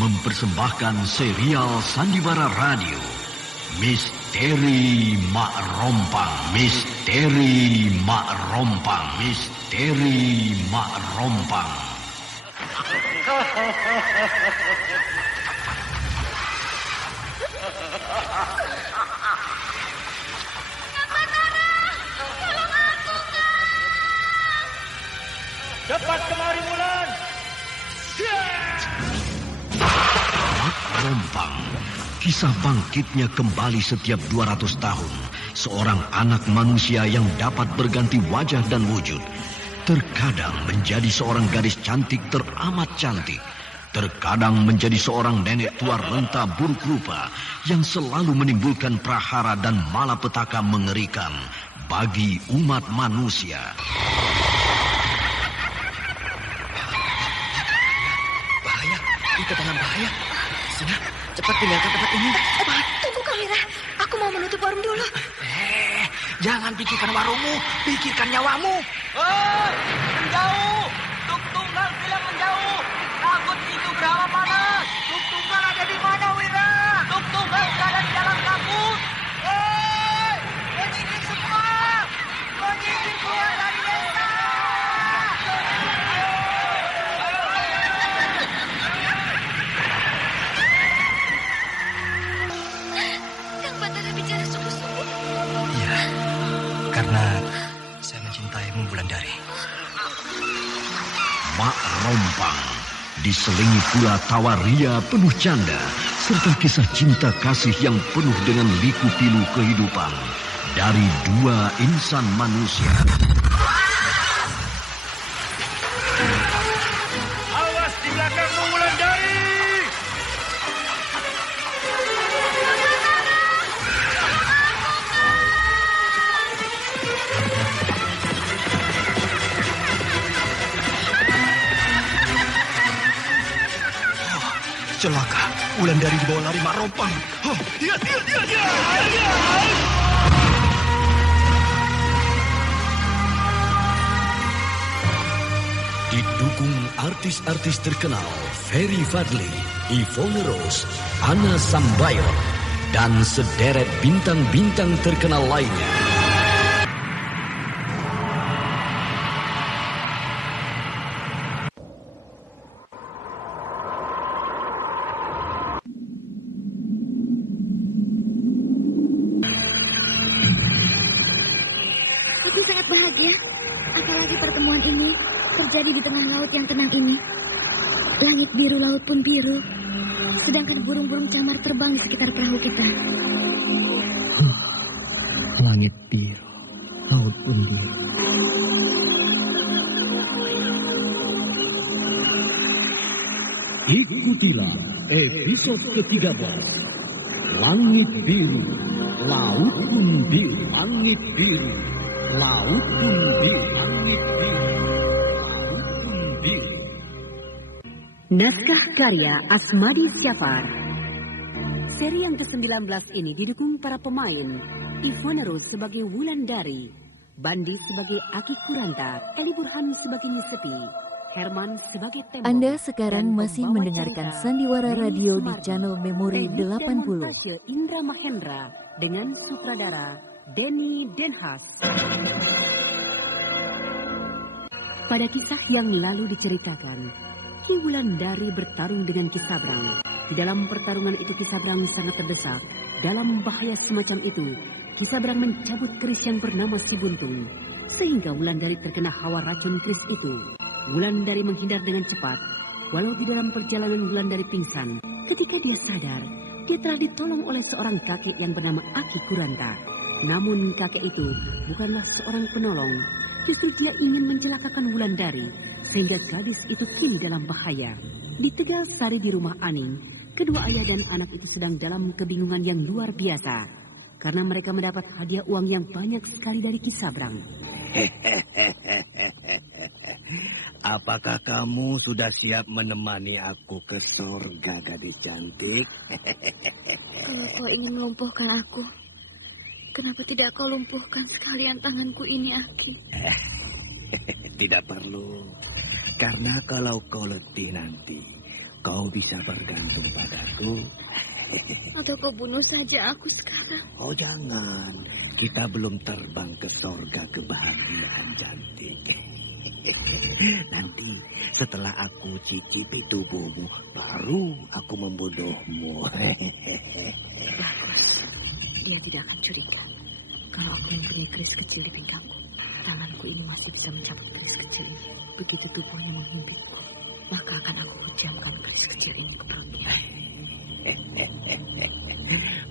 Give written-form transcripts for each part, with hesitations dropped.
mempersembahkan serial Sandiwara Radio Misteri Mak Rompang, Misteri Mak Rompang, Misteri Mak Rompang. Cepat kemari, Wulan. Mak Rompang. Kisah bangkitnya kembali setiap 200 tahun. Seorang anak manusia yang dapat berganti wajah dan wujud. Terkadang menjadi seorang gadis cantik teramat cantik. Terkadang menjadi seorang nenek tua renta buruk rupa yang selalu menimbulkan prahara dan malapetaka mengerikan bagi umat manusia. Bahaya, kita dalam bahaya. Sudah, cepat tinggalkan tempat ini. Cepat. Tunggu, Kamera. Aku mau menutup warung dulu. Jangan pikirkan warungmu, pikirkan nyawamu. Hei, menjauh. Tuk Tunggal bilang menjauh. Takut itu berapa panas. Tuk Tunggal ada di mana, Wira? Tuk Tunggal berada di dalam kabut. Hei, menyingkir semua. Menyingkir keluar dari desa. Kang Batara bicara sungguh-sungguh. Iya, karena saya mencintaimu, Wulandari. Mak Rompang diselingi pula tawa ria penuh canda serta kisah cinta kasih yang penuh dengan liku-pilu kehidupan dari dua insan manusia. Awas di belakangmu, Wulandari. Celaka, Wulandari dibawa lari Mak Rompang. Dia. Didukung artis-artis terkenal Ferry Fadli, Yvonne Rose, Anna Sambayot, dan sederet bintang-bintang terkenal lainnya. Aku sangat bahagia. Apalagi pertemuan ini terjadi di tengah laut yang tenang ini. Langit biru, laut pun biru. Sedangkan burung-burung camar terbang di sekitar perahu kita. Langit biru, laut pun biru. Ikutilah episode ke-13. Langit biru, laut pun biru. Langit biru, laut pun biru. Langit biru, laut pun biru. Naskah karya Asmadi Syafar. Seri yang ke-19 ini didukung para pemain. Yvonne Rose sebagai Wulandari, Bandi sebagai Aki Kuranta, Eli Burhan sebagai Nisepi, Herman sebagai Tembok. Anda sekarang masih mendengarkan Sandiwara Radio di channel Memori 80. Dan Indra Mahendra dengan sutradara Denny Denhas. Pada kisah yang lalu diceritakan, Ki Wulandari bertarung dengan Ki Sabrang. Di dalam pertarungan itu Ki Sabrang sangat terdesak. Dalam bahaya semacam itu, Ki Sabrang mencabut keris yang bernama Si Buntung, sehingga Wulandari terkena hawa racun keris itu. Wulandari menghindar dengan cepat. Walau di dalam perjalanan Wulandari pingsan, ketika dia sadar, dia telah ditolong oleh seorang kakek yang bernama Aki Kuranta. Namun kakek itu bukanlah seorang penolong. Justru dia ingin mencelakakan Wulandari, sehingga gadis itu kini dalam bahaya. Di Tegal Sari di rumah Aning, kedua ayah dan anak itu sedang dalam kebingungan yang luar biasa, karena mereka mendapat hadiah uang yang banyak sekali dari Ki Sabrang. Apakah kamu sudah siap menemani aku ke surga, gadis cantik? Kalau kau ingin melumpuhkan aku, kenapa tidak kau lumpuhkan sekalian tanganku ini, Aki? Tidak perlu. Karena kalau kau letih nanti, kau bisa bergantung padaku. Atau kau bunuh saja aku sekarang. Oh jangan, kita belum terbang ke sorga kebahagiaan cantik. Nanti setelah aku cicipi tubuhmu, baru aku membunuhmu. Bagus. Dia tidak akan curiga. Kalau aku mempunyai keris kecil di pinggangku, tanganku ini masih bisa mencabut keris kecil ini. Begitu tubuhnya menghimpitku, maka akan aku pejamkan keris kecil ini ke perutnya.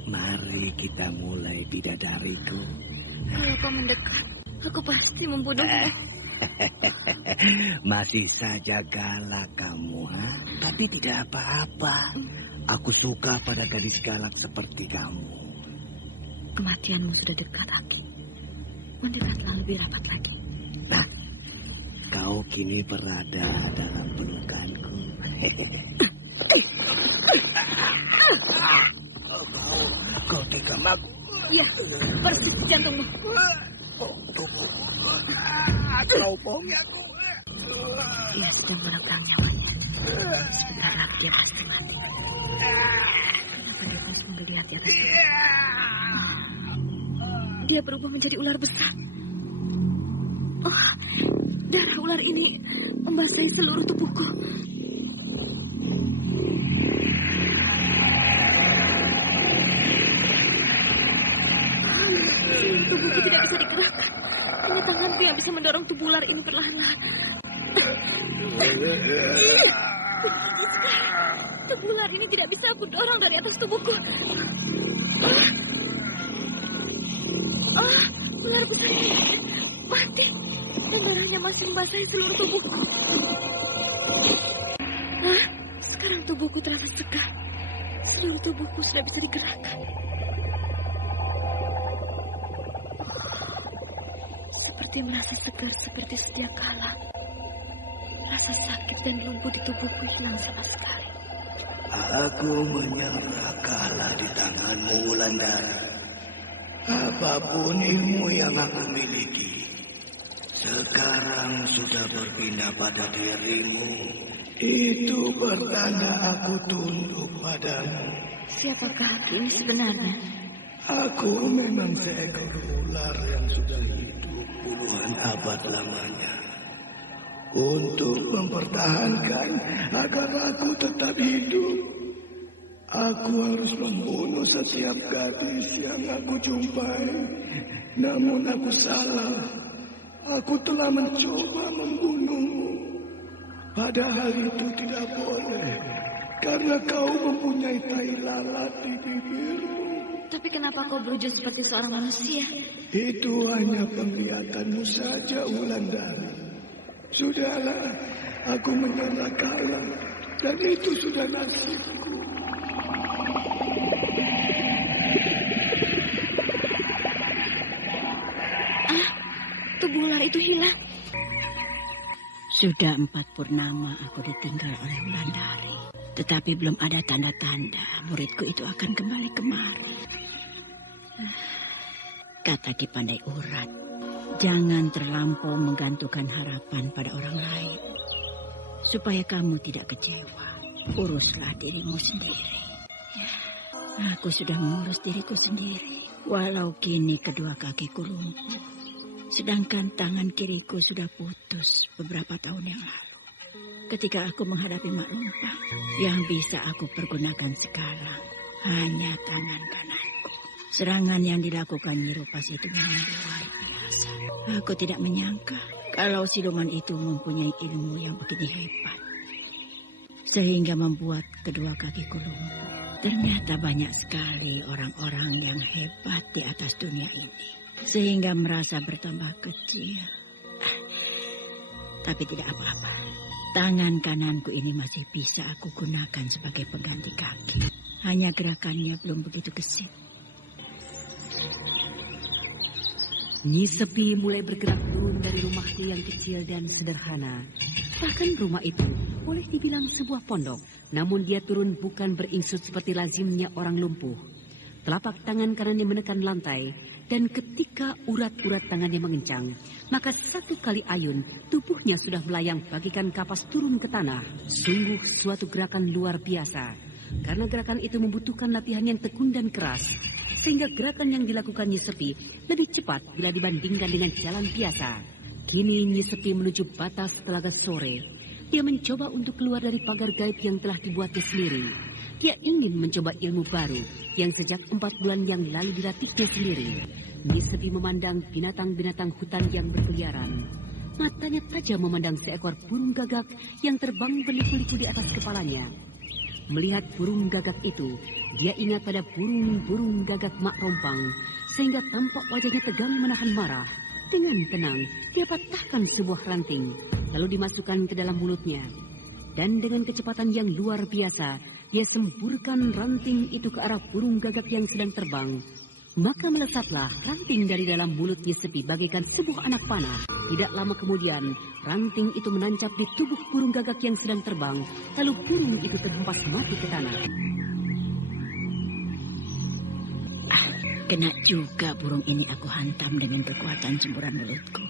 Mari kita mulai, bidadariku. Kalau kau mendekat, aku pasti membunuhmu. Masih saja galak kamu, ha? Tapi tidak apa-apa. Aku suka pada gadis galak seperti kamu. Kematianmu sudah dekat, Aki. Mendekatlah lebih rapat lagi. Nah, kau kini berada dalam pelukanku. Kau tikam aku. Ya, persis di jantungmu. Teropongnya aku. Dia sedang menegang nyawanya. Sebentar lagi dia pasti mati. Kenapa dia terus menggeliat di atas itu? Dia berubah menjadi ular besar. Oh, darah ular ini membasahi seluruh tubuhku. Tubuhku tidak bisa digerakkan. Hanya tanganku yang bisa mendorong tubuh ular ini perlahan-lahan. Begini sekali. Tubuh ular ini tidak bisa aku dorong dari atas tubuhku. Ular besar ini mati. Dan darahnya masih membasahi seluruh tubuhku. Sekarang tubuhku terasa segar. Seluruh tubuhku sudah bisa digerakkan. Seperti merasa segar seperti sedia kala. Rasa sakit dan lumpuh di tubuhku hilang sama sekali. Aku menyerah kalah di tanganmu, Wulandari. Apapun ilmu yang aku miliki, sekarang sudah berpindah pada dirimu. Itu pertanda aku tunduk padamu. Siapakah ini sebenarnya? Aku memang seekor ular yang sudah hidup puluhan abad lamanya. Untuk mempertahankan agar aku tetap hidup, aku harus membunuh setiap gadis yang aku jumpai. Namun aku salah. Aku telah mencoba membunuhmu. Padahal itu tidak boleh. Karena kau mempunyai tai lalat di bibirmu. Tapi kenapa kau berwujud seperti seorang manusia? Itu hanya penglihatanmu saja, Wulandari. Sudahlah, aku menyerah kalah. Dan itu sudah nasibku. Tubuh ular itu hilang. Sudah 4 purnama aku ditinggal oleh Wulandari. Tetapi belum ada tanda-tanda muridku itu akan kembali kemari. Kata Ki Pandai Urat, jangan terlampau menggantungkan harapan pada orang lain. Supaya kamu tidak kecewa, uruslah dirimu sendiri. Aku sudah mengurus diriku sendiri. Walau kini kedua kakiku lumpuh. Sedangkan tangan kiriku sudah putus beberapa tahun yang lalu. Ketika aku menghadapi Mak Lumpang, yang bisa aku pergunakan sekarang hanya tangan kananku. Serangan yang dilakukan Nyirupas itu memang luar biasa. Aku tidak menyangka kalau siluman itu mempunyai ilmu yang begini hebat. Sehingga membuat kedua kakiku lumpuh. Ternyata banyak sekali orang-orang yang hebat di atas dunia ini. Sehingga merasa bertambah kecil. Tapi tidak apa-apa. Tangan kananku ini masih bisa aku gunakan sebagai pengganti kaki. Hanya gerakannya belum begitu gesit. Nyi Sepi mulai bergerak turun dari rumahnya yang kecil dan sederhana. Bahkan rumah itu boleh dibilang sebuah pondok. Namun dia turun bukan beringsut seperti lazimnya orang lumpuh. Telapak tangan kanannya menekan lantai Dan ketika urat-urat tangannya mengencang, maka satu kali ayun, tubuhnya sudah melayang bagikan kapas turun ke tanah. Sungguh suatu gerakan luar biasa. Karena gerakan itu membutuhkan latihan yang tekun dan keras. Sehingga gerakan yang dilakukan Nyi Sepi lebih cepat bila dibandingkan dengan jalan biasa. Kini Nyi Sepi menuju batas Telaga Sore. Dia mencoba untuk keluar dari pagar gaib yang telah dibuatnya sendiri. Dia ingin mencoba ilmu baru yang sejak 4 bulan yang lalu dilatihnya sendiri. Nyi Sepi memandang binatang-binatang hutan yang berkeliaran. Matanya tajam memandang seekor burung gagak yang terbang berliku-liku di atas kepalanya. Melihat burung gagak itu, dia ingat pada burung-burung gagak Mak Rompang, sehingga tampak wajahnya tegang menahan marah. Dengan tenang, dia patahkan sebuah ranting, lalu dimasukkan ke dalam mulutnya. Dan dengan kecepatan yang luar biasa, dia semburkan ranting itu ke arah burung gagak yang sedang terbang. Maka melesatlah ranting dari dalam mulut Nyi Sepi bagaikan sebuah anak panah. Tidak lama kemudian, ranting itu menancap di tubuh burung gagak yang sedang terbang, lalu burung itu terhempas mati ke tanah. Kena juga burung ini aku hantam dengan kekuatan semburan mulutku.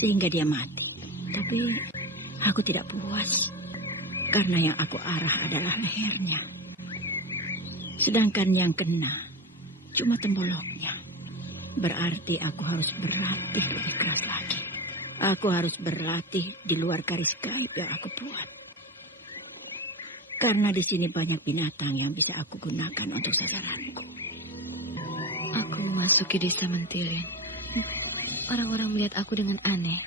Sehingga dia mati. Tapi aku tidak puas. Karena yang aku arah adalah lehernya. Sedangkan yang kena cuma temboloknya. Berarti aku harus berlatih lebih keras lagi. Aku harus berlatih di luar garis gaib yang aku buat. Karena di sini banyak binatang yang bisa aku gunakan untuk sasaranku. Aku memasuki desa Mentilin. Orang-orang melihat aku dengan aneh.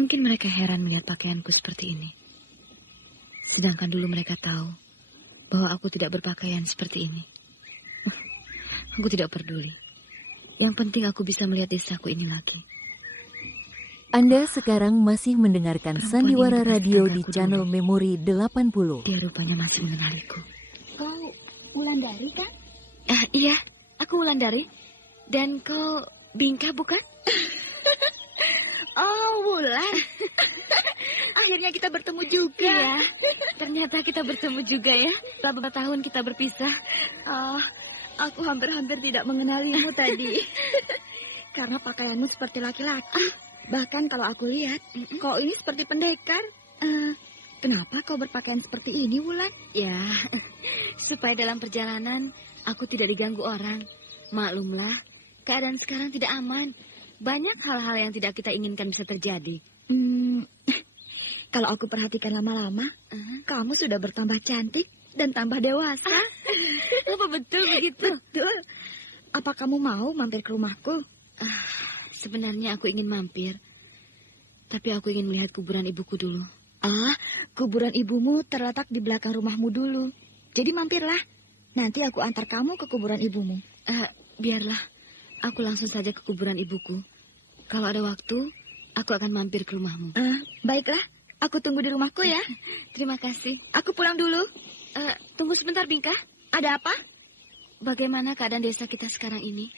Mungkin mereka heran melihat pakaianku seperti ini. Sedangkan dulu mereka tahu bahwa aku tidak berpakaian seperti ini. Aku tidak peduli. Yang penting aku bisa melihat desaku ini lagi. Anda sekarang masih mendengarkan Sandiwara Radio di channel Memori 80. Dia rupanya masih mengenaliku. Kau Wulandari kan? Iya, aku Wulandari. Dan kau Bingka bukan? Oh, Wulan. Akhirnya kita bertemu juga. Iya, ternyata kita bertemu juga ya. Setelah beberapa tahun kita berpisah. Oh, aku hampir-hampir tidak mengenalimu tadi. Karena pakaianmu seperti laki-laki. Bahkan kalau aku lihat, kau ini seperti pendekar. Kenapa kau berpakaian seperti ini, Wulan? Ya, supaya dalam perjalanan aku tidak diganggu orang. Maklumlah, keadaan sekarang tidak aman. Banyak hal-hal yang tidak kita inginkan bisa terjadi. Kalau aku perhatikan lama-lama, kamu sudah bertambah cantik dan tambah dewasa. Apa betul begitu? Betul. Apa kamu mau mampir ke rumahku? Sebenarnya aku ingin mampir. Tapi aku ingin melihat kuburan ibuku dulu. Kuburan ibumu terletak di belakang rumahmu dulu. Jadi mampirlah. Nanti aku antar kamu ke kuburan ibumu. Biarlah. Aku langsung saja ke kuburan ibuku. Kalau ada waktu, aku akan mampir ke rumahmu. Baiklah. Aku tunggu di rumahku ya. Terima kasih. Aku pulang dulu. Tunggu sebentar, Bingka. Ada apa? Bagaimana keadaan desa kita sekarang ini?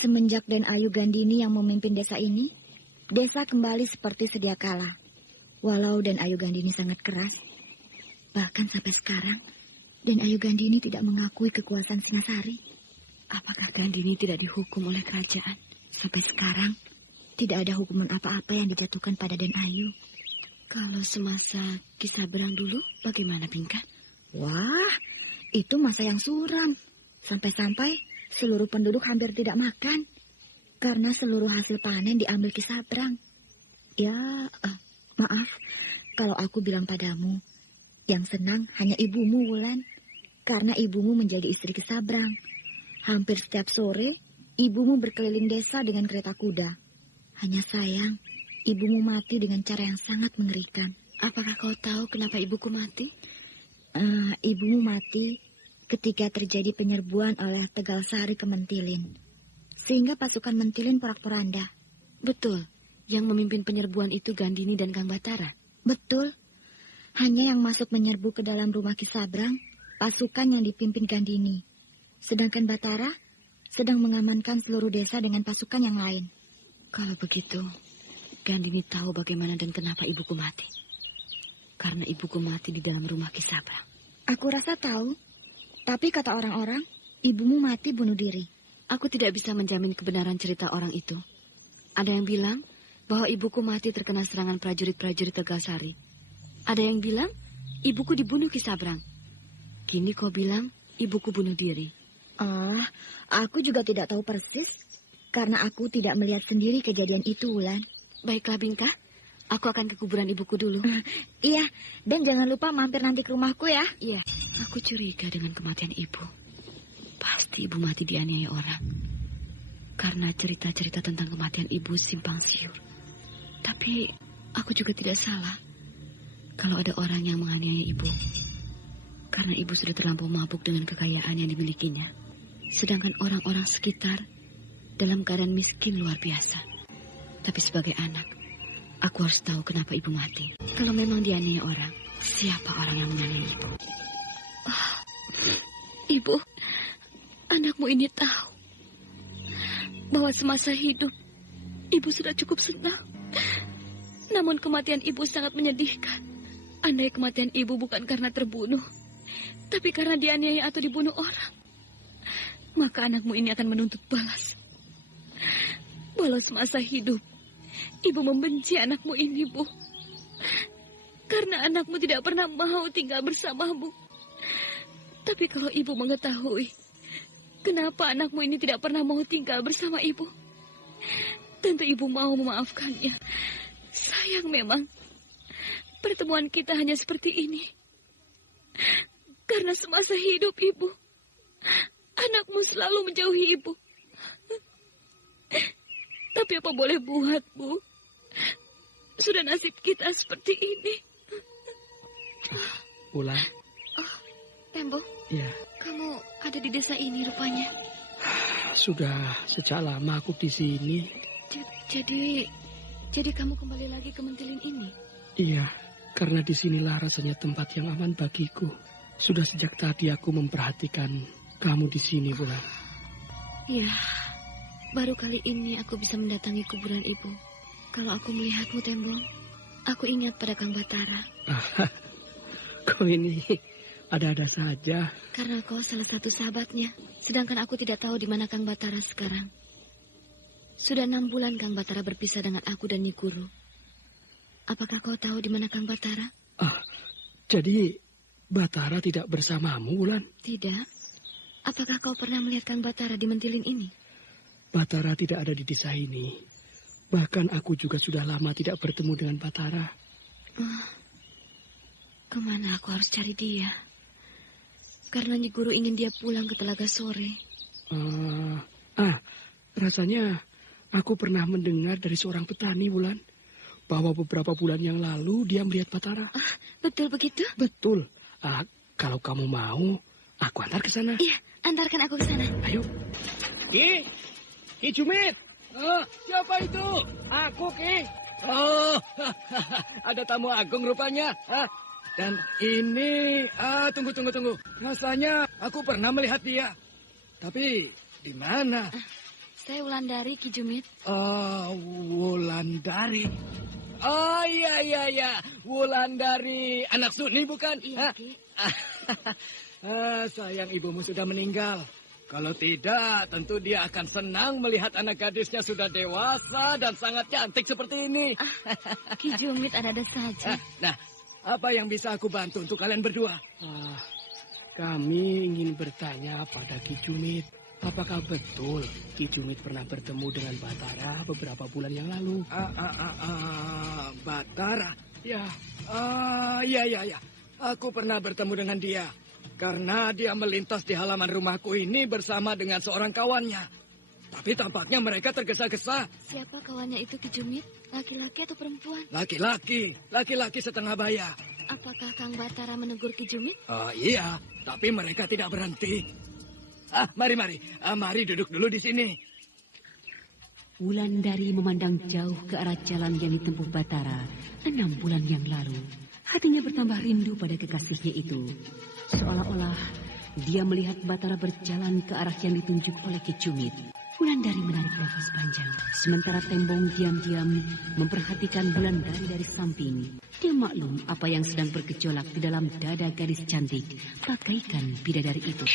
Semenjak Den Ayu Gandini yang memimpin desa ini, desa kembali seperti sedia kala. Walau Den Ayu Gandini sangat keras, bahkan sampai sekarang, Den Ayu Gandini tidak mengakui kekuasaan Singasari. Apakah Gandini tidak dihukum oleh kerajaan? Sampai sekarang, tidak ada hukuman apa-apa yang dijatuhkan pada Den Ayu. Kalau semasa Kisah Berang dulu, bagaimana, Bingka? Wah, itu masa yang suram. Sampai-sampai seluruh penduduk hampir tidak makan. Karena seluruh hasil panen diambil Ki Sabrang. Ya, maaf kalau aku bilang padamu, yang senang hanya ibumu, Wulan. Karena ibumu menjadi istri Ki Sabrang. Hampir setiap sore, ibumu berkeliling desa dengan kereta kuda. Hanya sayang, ibumu mati dengan cara yang sangat mengerikan. Apakah kau tahu kenapa ibuku mati? Ibumu mati ketika terjadi penyerbuan oleh Tegal Sari ke Mentilin. Sehingga pasukan Mentilin porak-poranda. Betul, yang memimpin penyerbuan itu Gandini dan Kang Batara. Betul. Hanya yang masuk menyerbu ke dalam rumah Ki Sabrang, pasukan yang dipimpin Gandini. Sedangkan Batara sedang mengamankan seluruh desa dengan pasukan yang lain. Kalau begitu, Gandini tahu bagaimana dan kenapa ibuku mati. Karena ibuku mati di dalam rumah Ki Sabrang. Aku rasa tahu. Tapi kata orang-orang, ibumu mati bunuh diri. Aku tidak bisa menjamin kebenaran cerita orang itu. Ada yang bilang bahwa ibuku mati terkena serangan prajurit-prajurit Tegalsari. Ada yang bilang ibuku dibunuh Ki Sabrang. Kini kau bilang ibuku bunuh diri. Aku juga tidak tahu persis karena aku tidak melihat sendiri kejadian itu, Wulan. Baiklah, Bingka. Aku akan ke kuburan ibuku dulu. Iya, dan jangan lupa mampir nanti ke rumahku ya. Iya, aku curiga dengan kematian ibu. Pasti ibu mati dianiaya orang. Karena cerita-cerita tentang kematian ibu simpang siur. Tapi aku juga tidak salah kalau ada orang yang menganiaya ibu. Karena ibu sudah terlampau mabuk dengan kekayaan yang dimilikinya. Sedangkan orang-orang sekitar dalam keadaan miskin luar biasa. Tapi sebagai anak, aku harus tahu kenapa ibu mati. Kalau memang dianiaya orang, siapa orang yang menganiaya ibu? Ibu, anakmu ini tahu bahwa semasa hidup ibu sudah cukup senang. Namun kematian ibu sangat menyedihkan. Andai kematian ibu bukan karena terbunuh, tapi karena dianiaya atau dibunuh orang, maka anakmu ini akan menuntut balas. Walau semasa hidup ibu membenci anakmu ini, Bu. Karena anakmu tidak pernah mau tinggal bersamamu. Tapi kalau ibu mengetahui kenapa anakmu ini tidak pernah mau tinggal bersama ibu, tentu ibu mau memaafkannya. Sayang memang pertemuan kita hanya seperti ini. Karena semasa hidup ibu, anakmu selalu menjauhi ibu. Tapi apa boleh buat, Bu? Sudah nasib kita seperti ini. Wulan. Tembo, ya. Kamu ada di desa ini rupanya. Sudah sejak lama aku di sini. Jadi kamu kembali lagi ke Mentilin ini? Iya, karena di sinilah rasanya tempat yang aman bagiku. Sudah sejak tadi aku memperhatikan kamu di sini, Wulan. Iya, baru kali ini aku bisa mendatangi kuburan ibu. Kalau aku melihatmu, Tembong, aku ingat pada Kang Batara. Kau ini ada-ada saja. Karena kau salah satu sahabatnya, sedangkan aku tidak tahu di mana Kang Batara sekarang. Sudah 6 bulan Kang Batara berpisah dengan aku dan Nyi Guru. Apakah kau tahu di mana Kang Batara? Jadi Batara tidak bersamamu, Wulan? Tidak. Apakah kau pernah melihat Kang Batara di Mentilin ini? Batara tidak ada di desa ini. Bahkan aku juga sudah lama tidak bertemu dengan Batara. Kemana aku harus cari dia? Karena Nyi Guru ingin dia pulang ke Telaga Sore. Rasanya aku pernah mendengar dari seorang petani, Wulan, bahwa beberapa bulan yang lalu dia melihat Batara. Betul begitu? Betul. Kalau kamu mau, aku antar ke sana. Iya, antarkan aku ke sana. Ayo. Ki Jumit. Siapa itu? Aku, Ki. Ada tamu agung rupanya. Dan ini, tunggu. Rasanya aku pernah melihat dia. Tapi di mana? Saya Wulandari, Ki Jumit. Wulandari. Oh iya. Wulandari, anak Suni bukan? Iya, Ki. Sayang ibumu sudah meninggal. Kalau tidak, tentu dia akan senang melihat anak gadisnya sudah dewasa dan sangat cantik seperti ini. Ki Jumit ada-ada saja. Nah, apa yang bisa aku bantu untuk kalian berdua? Kami ingin bertanya pada Ki Jumit. Apakah betul Ki Jumit pernah bertemu dengan Batara beberapa bulan yang lalu? Batara? Ya. Iya. Aku pernah bertemu dengan dia. Karena dia melintas di halaman rumahku ini bersama dengan seorang kawannya. Tapi tampaknya mereka tergesa-gesa. Siapa kawannya itu, Ki Jumit? Laki-laki atau perempuan? Laki-laki setengah baya. Apakah Kang Batara menegur Ki Jumit? Iya, tapi mereka tidak berhenti. Mari. Mari duduk dulu di sini. Wulandari memandang jauh ke arah jalan yang ditempuh Batara 6 bulan yang lalu. Hatinya bertambah rindu pada kekasihnya itu. Seolah-olah dia melihat Batara berjalan ke arah yang ditunjuk oleh Ki Jumit. Wulandari menarik nafas panjang. Sementara Tembong diam-diam memperhatikan Wulandari dari samping. Dia maklum apa yang sedang bergejolak di dalam dada gadis cantik bagaikan bidadari itu.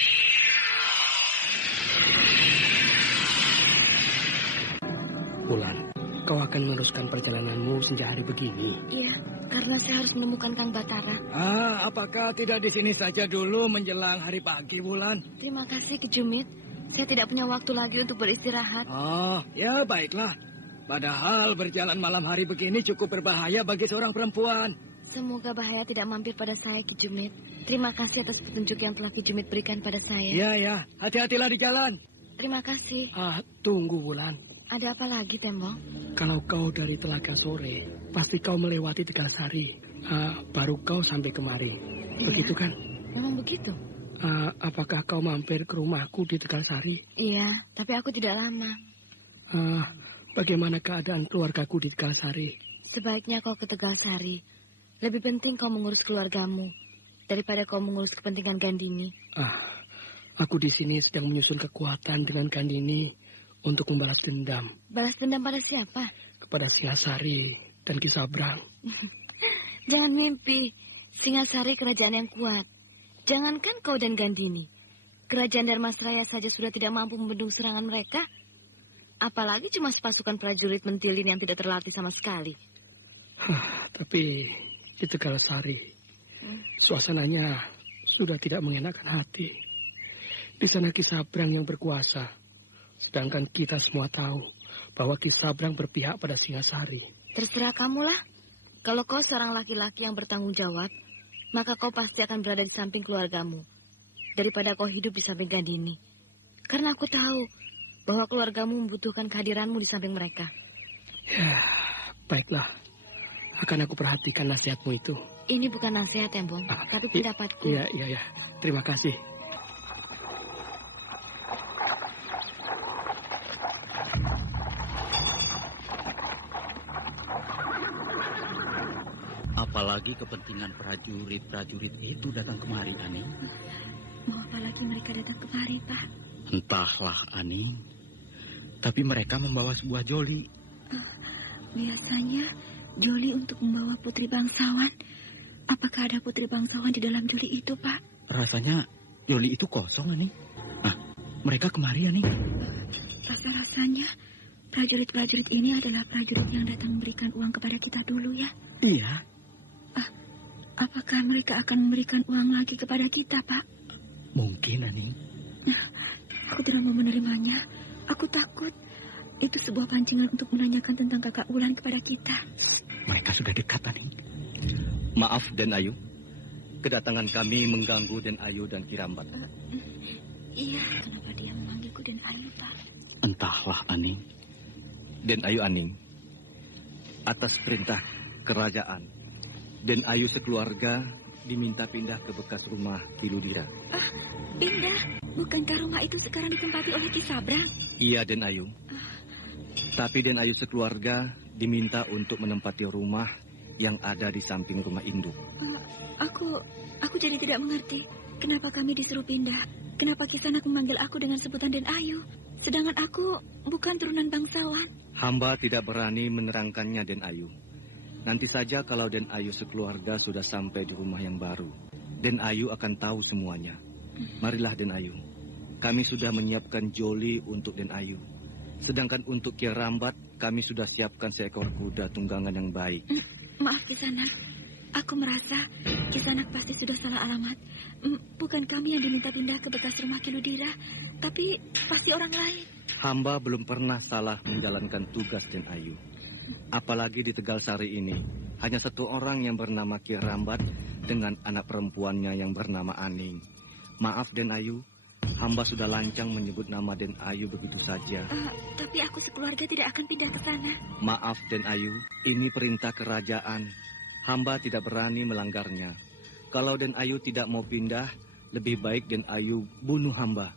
Wulan, kau akan meneruskan perjalananmu sejak hari begini? Iya, karena saya harus menemukan Kang Batara. Apakah tidak di sini saja dulu menjelang hari pagi, Wulan? Terima kasih, Ki Jumit. Saya tidak punya waktu lagi untuk beristirahat. Oh, ya baiklah. Padahal berjalan malam hari begini cukup berbahaya bagi seorang perempuan. Semoga bahaya tidak mampir pada saya, Ki Jumit. Terima kasih atas petunjuk yang telah Ki Jumit berikan pada saya. Ya. Hati-hatilah di jalan. Terima kasih. Tunggu, Wulan. Ada apa lagi, Tembong? Kalau kau dari Telaga Sore, pasti kau melewati Tegal Sari. Baru kau sampai kemari. Iya. Begitu kan? Memang begitu. Apakah kau mampir ke rumahku di Tegal Sari? Iya, tapi aku tidak lama. Bagaimana keadaan keluargaku di Tegal Sari? Sebaiknya kau ke Tegal Sari. Lebih penting kau mengurus keluargamu daripada kau mengurus kepentingan Gandini. Aku di sini sedang menyusun kekuatan dengan Gandini untuk membalas dendam. Balas dendam pada siapa? Kepada Singasari dan Ki Sabrang. Jangan mimpi. Singasari kerajaan yang kuat. Jangankan kau dan Gandini. Kerajaan Dharmasraya saja sudah tidak mampu membendung serangan mereka. Apalagi cuma sepasukan prajurit mentilin yang tidak terlatih sama sekali. Tapi di Tegal Sari, suasananya sudah tidak mengenakan hati. Di sana Ki Sabrang yang berkuasa. Sedangkan kita semua tahu bahwa Ki Sabrang berpihak pada Singasari. Terserah kamulah. Kalau kau seorang laki-laki yang bertanggung jawab, maka kau pasti akan berada di samping keluargamu. Daripada kau hidup di samping Gandini. Karena aku tahu bahwa keluargamu membutuhkan kehadiranmu di samping mereka. Ya, baiklah. Akan aku perhatikan nasihatmu itu. Ini bukan nasihat, Tembong, tapi pendapatku. Iya. Terima kasih. Apalagi kepentingan prajurit-prajurit itu datang kemari, Aning. Mau apa lagi mereka datang kemari, Pak? Entahlah, Aning. Tapi mereka membawa sebuah joli. Biasanya joli untuk membawa putri bangsawan. Apakah ada putri bangsawan di dalam joli itu, Pak? Rasanya joli itu kosong, Aning. Mereka kemari, Aning. Rasanya prajurit-prajurit ini adalah prajurit yang datang memberikan uang kepada kita dulu, ya? Iya. Apakah mereka akan memberikan uang lagi kepada kita, Pak? Mungkin, Aning. Aku tidak mau menerimanya. Aku takut. Itu sebuah pancingan untuk menanyakan tentang kakak Wulan kepada kita. Mereka sudah dekat, Aning. Maaf, Den Ayu. Kedatangan kami mengganggu Den Ayu dan Kirambat. Iya, kenapa dia memanggilku Den Ayu, Pak? Entahlah, Aning. Den Ayu Aning, atas perintah kerajaan, Den Ayu sekeluarga diminta pindah ke bekas rumah di Ludira. Pindah? Bukankah rumah itu sekarang ditempati oleh Ki Sabrang? Iya, Den Ayu. Tapi Den Ayu sekeluarga diminta untuk menempati rumah yang ada di samping rumah induk. Aku jadi tidak mengerti. Kenapa kami disuruh pindah? Kenapa Kisanak memanggil aku dengan sebutan Den Ayu? Sedangkan aku bukan turunan bangsawan. Hamba tidak berani menerangkannya, Den Ayu. Nanti saja kalau Den Ayu sekeluarga sudah sampai di rumah yang baru, Den Ayu akan tahu semuanya. Marilah, Den Ayu. Kami sudah menyiapkan joli untuk Den Ayu. Sedangkan untuk Ki Rambat, kami sudah siapkan seekor kuda tunggangan yang baik. Maaf, Kisanak. Aku merasa Kisanak pasti sudah salah alamat. Bukan kami yang diminta pindah ke bekas rumah Ki Ludira, tapi pasti orang lain. Hamba belum pernah salah menjalankan tugas, Den Ayu. Apalagi di Tegal Sari ini, hanya satu orang yang bernama Ki Rambat dengan anak perempuannya yang bernama Aning. Maaf, Den Ayu, hamba sudah lancang menyebut nama Den Ayu begitu saja. Tapi aku sekeluarga tidak akan pindah ke sana. Maaf, Den Ayu, ini perintah kerajaan. Hamba tidak berani melanggarnya. Kalau Den Ayu tidak mau pindah, lebih baik Den Ayu bunuh hamba.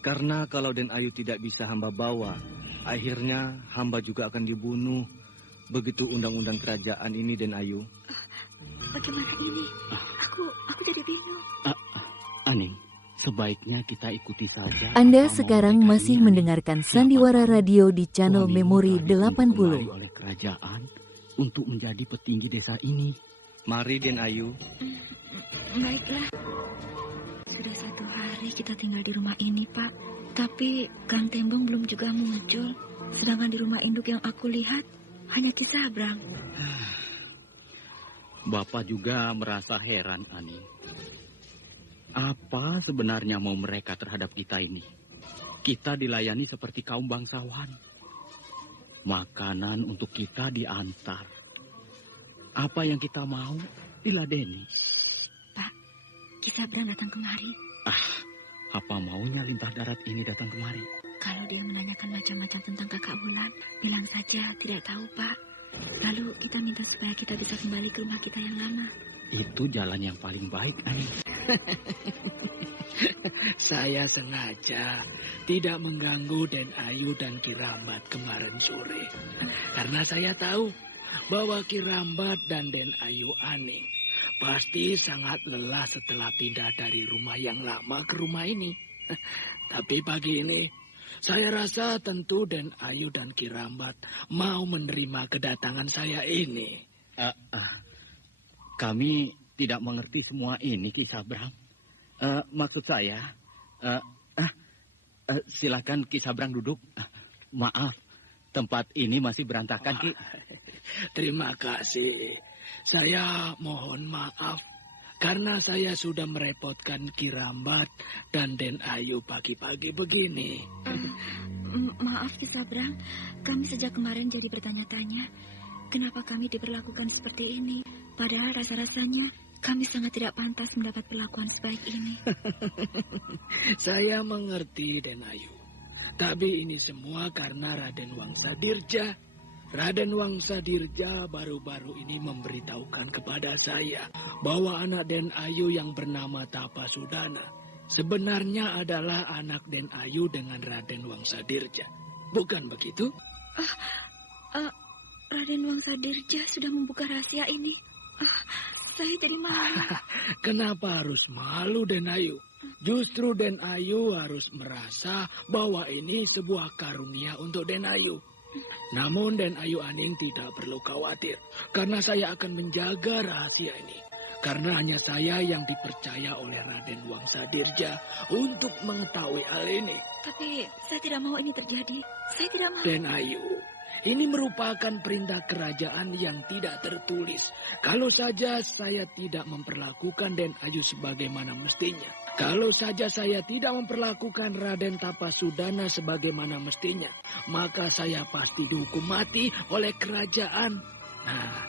Karena kalau Den Ayu tidak bisa hamba bawa, akhirnya hamba juga akan dibunuh. Begitu undang-undang kerajaan ini, Den Ayu. Bagaimana ini? Aku jadi bingung. Aning, sebaiknya kita ikuti saja. Anda sekarang masih mendengarkan Sandiwara Radio di channel Memori 80. Oleh kerajaan untuk menjadi petinggi desa ini. Mari, Den Ayu. Baiklah. Sudah 1 hari kita tinggal di rumah ini, Pak. Tapi Kang Tembong belum juga muncul. Sedangkan di rumah induk yang aku lihat hanya Ki Sabrang. Bapak juga merasa heran, Ani. Apa sebenarnya mau mereka terhadap kita ini? Kita dilayani seperti kaum bangsawan. Makanan untuk kita diantar. Apa yang kita mau diladeni. Pak, Ki Sabrang datang kemari. Apa maunya lintah darat ini datang kemari? Kalau dia menanyakan macam-macam tentang Kakak Wulan, bilang saja tidak tahu, Pak. Lalu kita minta supaya kita bisa kembali ke rumah kita yang lama. Itu jalan yang paling baik, Ani. Saya sengaja tidak mengganggu Den Ayu dan Ki Rambat kemarin sore. Karena saya tahu bahwa Ki Rambat dan Den Ayu Aning pasti sangat lelah setelah pindah dari rumah yang lama ke rumah ini. Tapi pagi ini, saya rasa tentu Den Ayu dan Ki Rambat mau menerima kedatangan saya ini. Kami tidak mengerti semua ini, Ki Sabrang. Maksud saya, silakan Ki Sabrang duduk. Maaf, tempat ini masih berantakan, Ki. Terima kasih. Saya mohon maaf karena saya sudah merepotkan Ki Rambat dan Den Ayu pagi-pagi begini. Maaf Ki Sabrang, kami sejak kemarin jadi bertanya-tanya kenapa kami diperlakukan seperti ini. Padahal rasa-rasanya kami sangat tidak pantas mendapat perlakuan sebaik ini. Saya mengerti Den Ayu, tapi ini semua karena Raden Wangsa Dirja. Raden Wangsa Dirja baru-baru ini memberitahukan kepada saya bahwa anak Den Ayu yang bernama Tapasudana sebenarnya adalah anak Den Ayu dengan Raden Wangsa Dirja. Bukan begitu? Raden Wangsa Dirja sudah membuka rahasia ini. Saya jadi malu. Kenapa harus malu, Den Ayu? Justru Den Ayu harus merasa bahwa ini sebuah karunia untuk Den Ayu. Namun Den Ayu Aning tidak perlu khawatir, karena saya akan menjaga rahasia ini. Karena hanya saya yang dipercaya oleh Raden Wangsa Dirja untuk mengetahui hal ini. Tapi saya tidak mau ini terjadi. Saya tidak mau. Den Ayu, ini merupakan perintah kerajaan yang tidak tertulis. Kalau saja saya tidak memperlakukan Den Ayu sebagaimana mestinya. Kalau saja saya tidak memperlakukan Raden Tapasudana sebagaimana mestinya, maka saya pasti dihukum mati oleh kerajaan. Nah,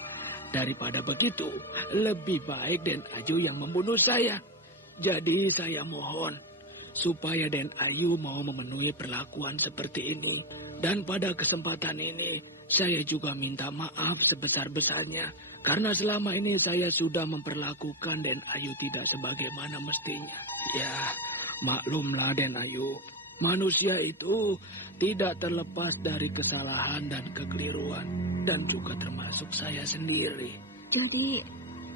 daripada begitu, lebih baik Den Ayu yang membunuh saya. Jadi saya mohon supaya Den Ayu mau memenuhi perlakuan seperti ini. Dan pada kesempatan ini, saya juga minta maaf sebesar-besarnya. Karena selama ini saya sudah memperlakukan Den Ayu tidak sebagaimana mestinya. Ya, maklumlah Den Ayu. Manusia itu tidak terlepas dari kesalahan dan kekeliruan. Dan juga termasuk saya sendiri. Jadi,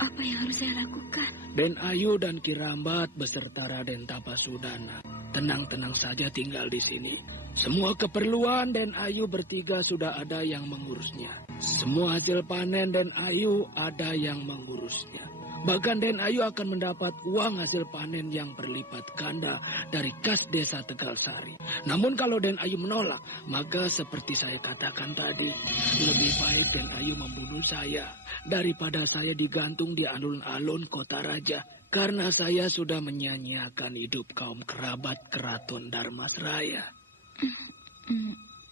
apa yang harus saya lakukan? Den Ayu dan Ki Rambat beserta Raden Tapasudana tenang-tenang saja tinggal di sini. Semua keperluan Den Ayu bertiga sudah ada yang mengurusnya. Semua hasil panen Den Ayu ada yang mengurusnya. Bahkan Den Ayu akan mendapat uang hasil panen yang berlipat ganda dari kas desa Tegalsari. Namun kalau Den Ayu menolak, maka seperti saya katakan tadi, lebih baik Den Ayu membunuh saya daripada saya digantung di alun-alun kota raja. Karena saya sudah menyanyiakan hidup kaum kerabat keraton Dharmasraya.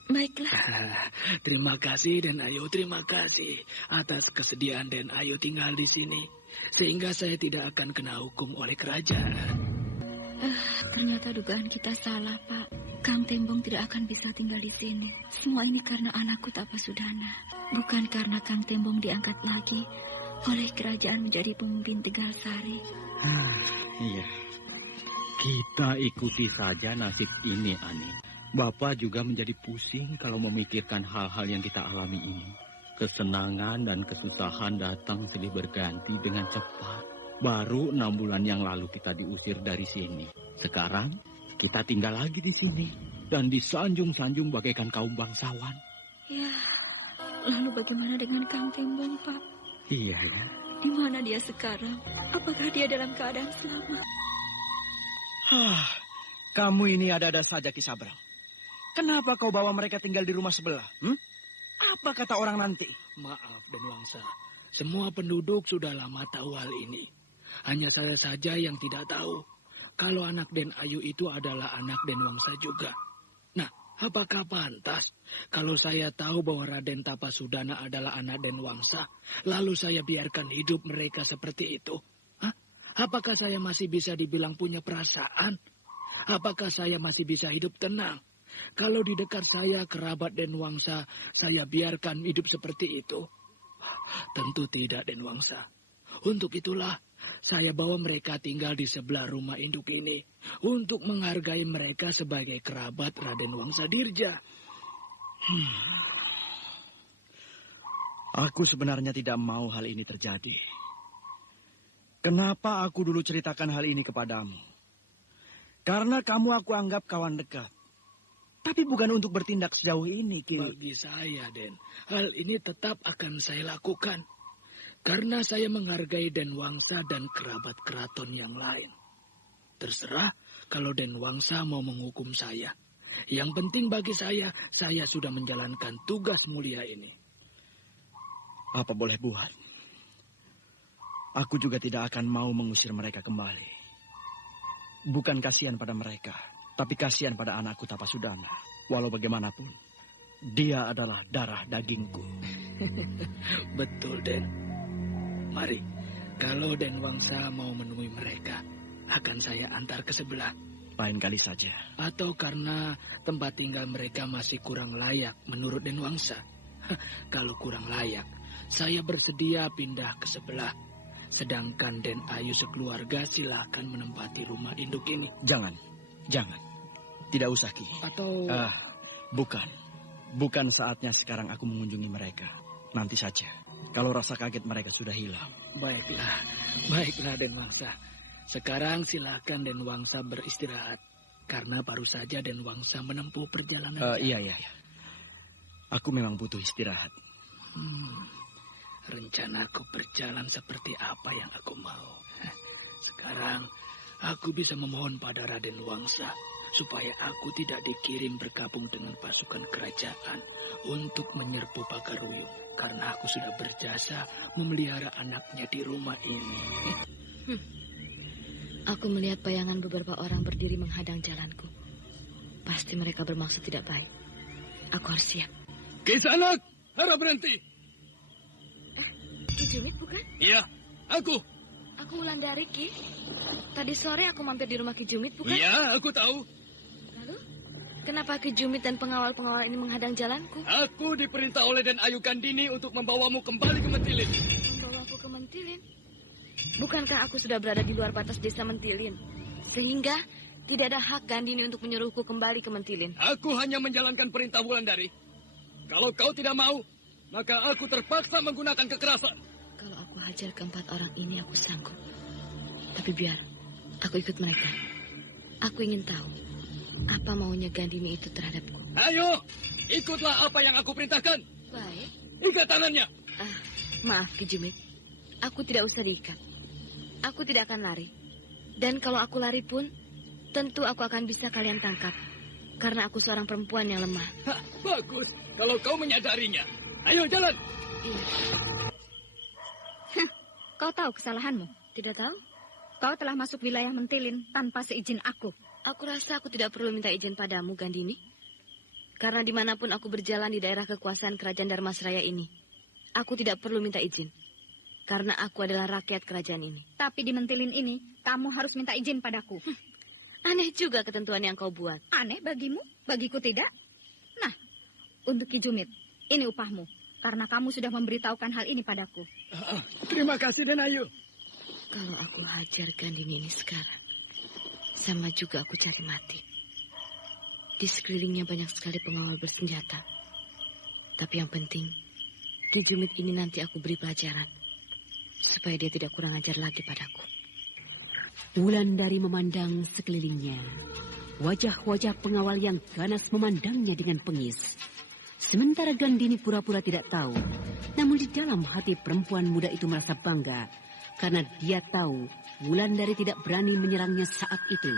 Baiklah. Terima kasih Den Ayu, terima kasih atas kesediaan Den Ayu tinggal di sini. Sehingga saya tidak akan kena hukum oleh kerajaan. Ternyata dugaan kita salah, Pak. Kang Tembong tidak akan bisa tinggal di sini. Semua ini karena anakku Tapasudana. Bukan karena Kang Tembong diangkat lagi oleh kerajaan menjadi pemimpin Tegalsari. Iya. Kita ikuti saja nasib ini, Ani. Bapak juga menjadi pusing kalau memikirkan hal-hal yang kita alami ini. Kesenangan dan kesusahan datang silih berganti dengan cepat. Baru 6 bulan yang lalu kita diusir dari sini. Sekarang kita tinggal lagi di sini. Dan disanjung-sanjung bagaikan kaum bangsawan. Ya, lalu bagaimana dengan Kang Tembong, Pak? Iya ya. Di mana dia sekarang? Apakah dia dalam keadaan selamat? Kamu ini ada-ada saja, Ki Sabrang. Kenapa kau bawa mereka tinggal di rumah sebelah? Apa kata orang nanti? Maaf, Den Wangsa. Semua penduduk sudah lama tahu hal ini. Hanya saya saja yang tidak tahu kalau anak Den Ayu itu adalah anak Den Wangsa juga. Nah, apakah pantas kalau saya tahu bahwa Raden Tapasudana adalah anak Den Wangsa, lalu saya biarkan hidup mereka seperti itu? Hah? Apakah saya masih bisa dibilang punya perasaan? Apakah saya masih bisa hidup tenang? Kalau di dekat saya kerabat Den Wangsa, saya biarkan hidup seperti itu? Tentu tidak, Den Wangsa. Untuk itulah saya bawa mereka tinggal di sebelah rumah induk ini untuk menghargai mereka sebagai kerabat Raden Wangsa Dirja. Aku sebenarnya tidak mau hal ini terjadi. Kenapa aku dulu ceritakan hal ini kepadamu? Karena kamu aku anggap kawan dekat. Tapi bukan untuk bertindak sejauh ini, Ki. Bagi saya, Den, hal ini tetap akan saya lakukan. Karena saya menghargai Den Wangsa dan kerabat keraton yang lain. Terserah kalau Den Wangsa mau menghukum saya. Yang penting bagi saya sudah menjalankan tugas mulia ini. Apa boleh buat? Aku juga tidak akan mau mengusir mereka kembali. Bukan kasihan pada mereka, tapi kasihan pada anakku Tapasudana. Walau bagaimanapun, dia adalah darah dagingku. Betul, Den. Mari, kalau Den Wangsa mau menemui mereka, akan saya antar ke sebelah. Lain kali saja. Atau karena tempat tinggal mereka masih kurang layak menurut Den Wangsa. Kalau kurang layak, saya bersedia pindah ke sebelah. Sedangkan Den Ayu sekeluarga silakan menempati rumah induk ini. Jangan. Tidak usah, Ki. Atau... bukan. Bukan saatnya sekarang aku mengunjungi mereka. Nanti saja. Kalau rasa kaget mereka sudah hilang. Baiklah Den Wangsa. Sekarang silakan Den Wangsa beristirahat. Karena baru saja Den Wangsa menempuh perjalanan. Iya. Aku memang butuh istirahat. Rencanaku berjalan seperti apa yang aku mau. Sekarang aku bisa memohon pada Raden Wangsa supaya aku tidak dikirim bergabung dengan pasukan kerajaan untuk menyerbu Pagaruyung. Karena aku sudah berjasa memelihara anaknya di rumah ini. Aku melihat bayangan beberapa orang berdiri menghadang jalanku. Pasti mereka bermaksud tidak baik. Aku harus siap. Kisanak, harap berhenti. Ki Jumit bukan? Iya, aku. Aku Wulandari, Ki. Tadi sore aku mampir di rumah Ki Jumit bukan? Iya, aku tahu. Lalu, kenapa Ki Jumit dan pengawal-pengawal ini menghadang jalanku? Aku diperintah oleh Den Ayu Kandini untuk membawamu kembali ke Mentilin. Membawaku ke Mentilin? Bukankah aku sudah berada di luar batas desa Mentilin? Sehingga tidak ada hak Gandini untuk menyuruhku kembali ke Mentilin. Aku hanya menjalankan perintah Wulandari. Kalau kau tidak mau, maka aku terpaksa menggunakan kekerasan. Kalau aku hajar keempat orang ini, aku sanggup. Tapi biar, aku ikut mereka. Aku ingin tahu, apa maunya Gandini itu terhadapku. Ayo, ikutlah apa yang aku perintahkan. Baik. Ikat tangannya. Maaf, Ki Jumit. Aku tidak usah diikat. Aku tidak akan lari. Dan kalau aku lari pun, tentu aku akan bisa kalian tangkap. Karena aku seorang perempuan yang lemah. Bagus, kalau kau menyadarinya. Ayo jalan. Iya. Kau tahu kesalahanmu? Tidak tahu? Kau telah masuk wilayah Mentilin tanpa seizin aku. Aku rasa aku tidak perlu minta izin padamu, Gandini. Karena dimanapun aku berjalan di daerah kekuasaan kerajaan Dharmasraya ini, aku tidak perlu minta izin. Karena aku adalah rakyat kerajaan ini. Tapi di Mentilin ini, kamu harus minta izin padaku. Aneh juga ketentuan yang kau buat. Aneh bagimu, bagiku tidak. Nah, untuk Ki Jumit, ini upahmu. Karena kamu sudah memberitahukan hal ini padaku. Terima kasih, Den Ayu. Kalau aku hajar Gandini ini sekarang, sama juga aku cari mati. Di sekelilingnya banyak sekali pengawal bersenjata. Tapi yang penting, Ki Jumit ini nanti aku beri pelajaran. Supaya dia tidak kurang ajar lagi padaku. Wulandari memandang sekelilingnya. Wajah-wajah pengawal yang ganas memandangnya dengan pengis. Sementara Gandini pura-pura tidak tahu. Namun di dalam hati perempuan muda itu merasa bangga. Karena dia tahu Wulandari tidak berani menyerangnya saat itu.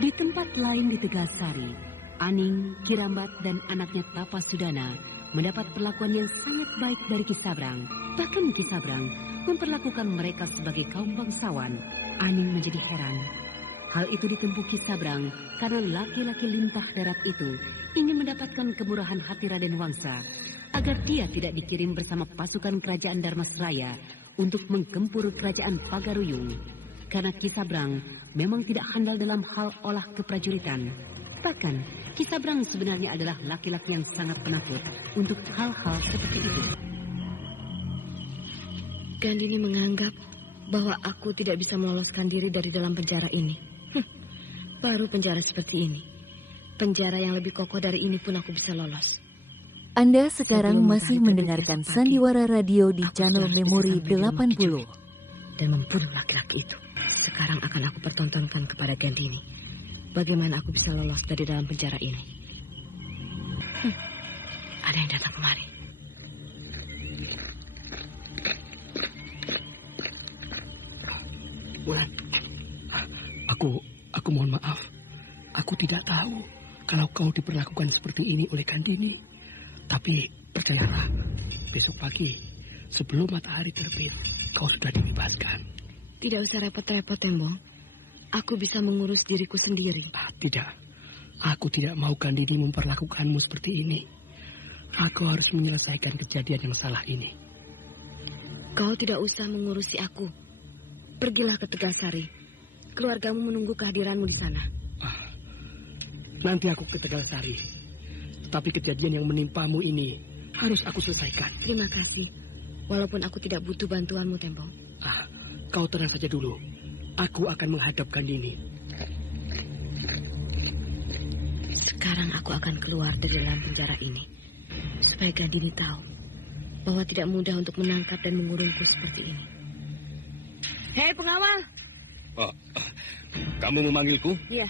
Di tempat lain di Tegalsari, Aning, Kirambat, dan anaknya Tapasudana mendapat perlakuan yang sangat baik dari Ki Sabrang. Bahkan Ki Sabrang memperlakukan mereka sebagai kaum bangsawan. Aning menjadi heran. Hal itu ditempuh Ki Sabrang karena laki-laki lintah darat itu ingin mendapatkan kemurahan hati Raden Wangsa agar dia tidak dikirim bersama pasukan kerajaan Dharmasraya untuk menggempur kerajaan Pagaruyung. Karena Ki Sabrang memang tidak handal dalam hal olah keprajuritan. Bahkan, Ki Sabrang sebenarnya adalah laki-laki yang sangat penakut untuk hal-hal seperti itu. Gandini menganggap bahwa aku tidak bisa meloloskan diri dari dalam penjara ini. Baru penjara seperti ini. Penjara yang lebih kokoh dari ini pun aku bisa lolos. Anda sekarang masih mendengarkan Sandiwara Radio di channel Memori 80. Dan membunuh laki-laki itu. Sekarang akan aku pertontonkan kepada Gandini. Bagaimana aku bisa lolos dari dalam penjara ini. Ada yang datang kemari. Wulan, aku mohon maaf. Aku tidak tahu kalau kau diperlakukan seperti ini oleh Gandini. Tapi percayalah, besok pagi sebelum matahari terbit, kau sudah dibebaskan. Tidak usah repot-repot, Tembong. Aku bisa mengurus diriku sendiri. Tidak. Aku tidak mau Gandini memperlakukanmu seperti ini. Aku harus menyelesaikan kejadian yang salah ini. Kau tidak usah mengurusi aku. Pergilah ke Tegalsari. Keluargamu menunggu kehadiranmu di sana. Nanti aku ke Tegalsari. Tapi kejadian yang menimpamu ini harus aku selesaikan. Terima kasih. Walaupun aku tidak butuh bantuanmu, Tembong. Kau tenang saja dulu. Aku akan menghadap Gandini. Sekarang aku akan keluar dari dalam penjara ini. Supaya Gandini tahu bahwa tidak mudah untuk menangkap dan mengurungku seperti ini. Hei pengawal! Kamu memanggilku? Iya.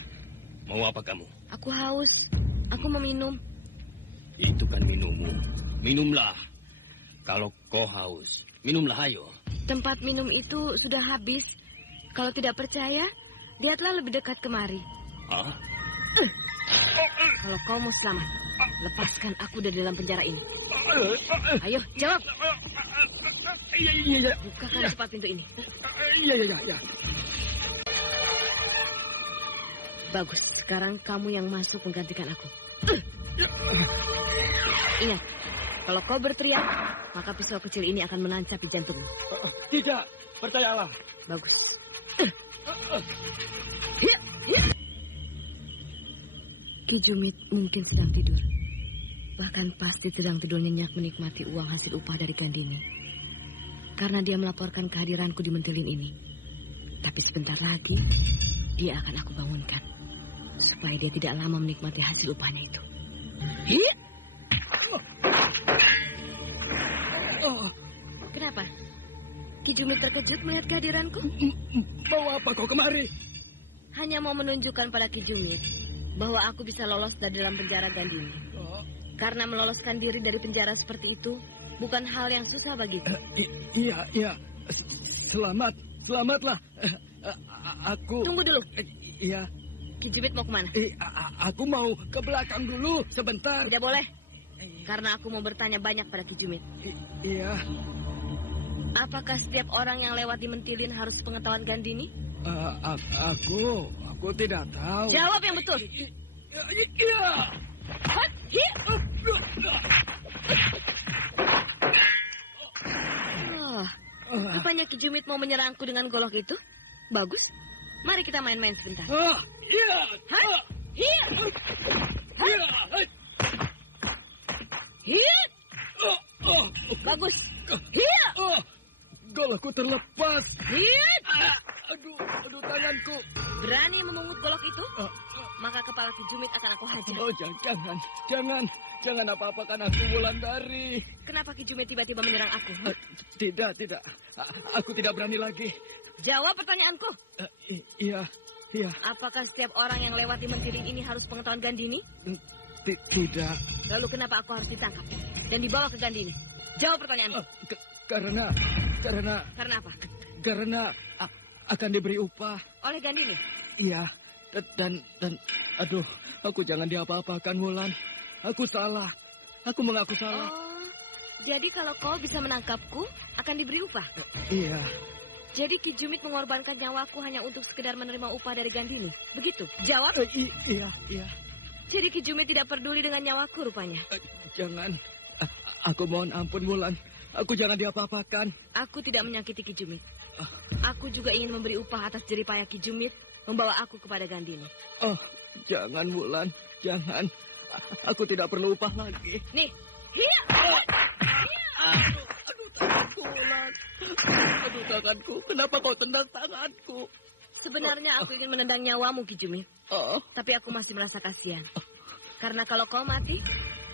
Mau apa kamu? Aku haus. Aku mau minum. Itu kan minummu. Minumlah. Kalau kau haus, minumlah ayo. Tempat minum itu sudah habis. Kalau tidak percaya, lihatlah lebih dekat kemari. Kalau kau mau selamat, lepaskan aku dari dalam penjara ini. Ayo, jawab. Iya. Bukakan cepat pintu ini. Iya. Bagus, sekarang kamu yang masuk menggantikan aku. Ingat, kalau kau berteriak, maka pistol kecil ini akan menancap di jantungmu. Tidak, percayalah. Bagus. Ki Jumit mungkin sedang tidur. Bahkan pasti sedang tidur nyenyak menikmati uang hasil upah dari Gandini. Karena dia melaporkan kehadiranku di mentilin ini. Tapi sebentar lagi, dia akan aku bangunkan. Supaya dia tidak lama menikmati hasil upahnya itu. Kenapa? Ki Jumit terkejut melihat kehadiranku? Mau apa kau kemari? Hanya mau menunjukkan pada Ki Jumit bahwa aku bisa lolos dari dalam penjara Gandini. Karena meloloskan diri dari penjara seperti itu bukan hal yang susah bagiku. Iya. Selamatlah. Aku... Tunggu dulu. Iya. Ki Jumit mau kemana? Aku mau ke belakang dulu sebentar. Tidak boleh. Karena aku mau bertanya banyak pada Ki Jumit. Iya. Apakah setiap orang yang lewat di mentilin harus pengetahuan Gandini? Aku tidak tahu. Jawab yang betul. Iya. Rupanya Ki Jumit mau menyerangku dengan golok itu. Bagus. Mari kita main-main sebentar. Bagus. Golokku terlepas. Aduh tanganku. Berani memungut golok itu? Maka kepala Ki Jumit akan aku hajar. Jangan apa-apakan aku, Wulandari. Kenapa Ki Jumit tiba-tiba menyerang aku? Tidak. Aku tidak berani lagi. Jawab pertanyaanku. Iya. Apakah setiap orang yang lewat di mentilin ini harus pengetahuan Gandini? Tidak. Lalu kenapa aku harus ditangkap dan dibawa ke Gandini? Jawab pertanyaanku. Karena apa? Karena akan diberi upah. Oleh Gandini? Iya. Dan aduh, aku jangan diapa-apakan, Wulan. Aku salah. Aku mengaku salah. Oh, jadi kalau kau bisa menangkapku, akan diberi upah? Iya. Jadi Ki Jumit mengorbankan nyawaku hanya untuk sekedar menerima upah dari Gandini? Begitu? Jawab. Iya. Jadi Ki Jumit tidak peduli dengan nyawaku rupanya? Jangan. Aku mohon ampun, Wulan. Aku jangan diapa-apakan. Aku tidak menyakiti Ki Jumit. Aku juga ingin memberi upah atas jeripaya Ki Jumit membawa aku kepada Gandini. Oh, jangan, Wulan. Jangan. Aku tidak perlu upah lagi. Nih. Hiya. Aduh, tanganku, Wulan. Aduh, tanganku. Kenapa kau tendang tanganku? Sebenarnya aku ingin menendang nyawamu, Ki Jumit. Tapi aku masih merasa kasihan. Karena kalau kau mati,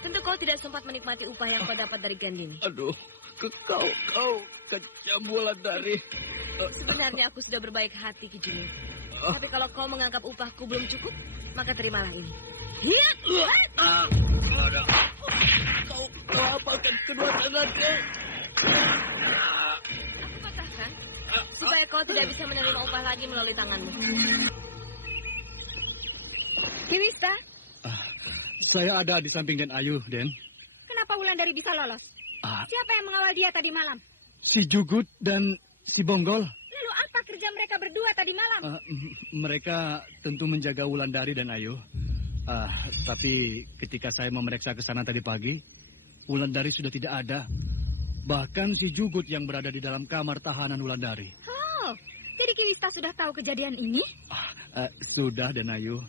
tentu kau tidak sempat menikmati upah yang kau dapat dari Gandini. Aduh, kau kejam, Wulandari. Sebenarnya aku sudah berbaik hati, Ki Jumit. Tapi kalau kau menganggap upahku belum cukup, maka terimalah ini. Kau apakan kedua tanganku? Aku patahkan, supaya kau tidak bisa menerima upah lagi melalui tanganmu. Kiwista, Saya ada di samping Den Ayu, Den. kenapa Wulandari bisa lolos? Siapa yang mengawal dia tadi malam? Si Jugut dan si Bonggol. Lalu apa kerja mereka berdua tadi malam? Mereka tentu menjaga Wulandari dan Ayu. Tapi ketika saya memeriksa ke sana tadi pagi, Wulandari sudah tidak ada. Bahkan si Jugut yang berada di dalam kamar tahanan Wulandari. Oh, jadi Kiwista sudah tahu kejadian ini? Sudah, Den Ayu.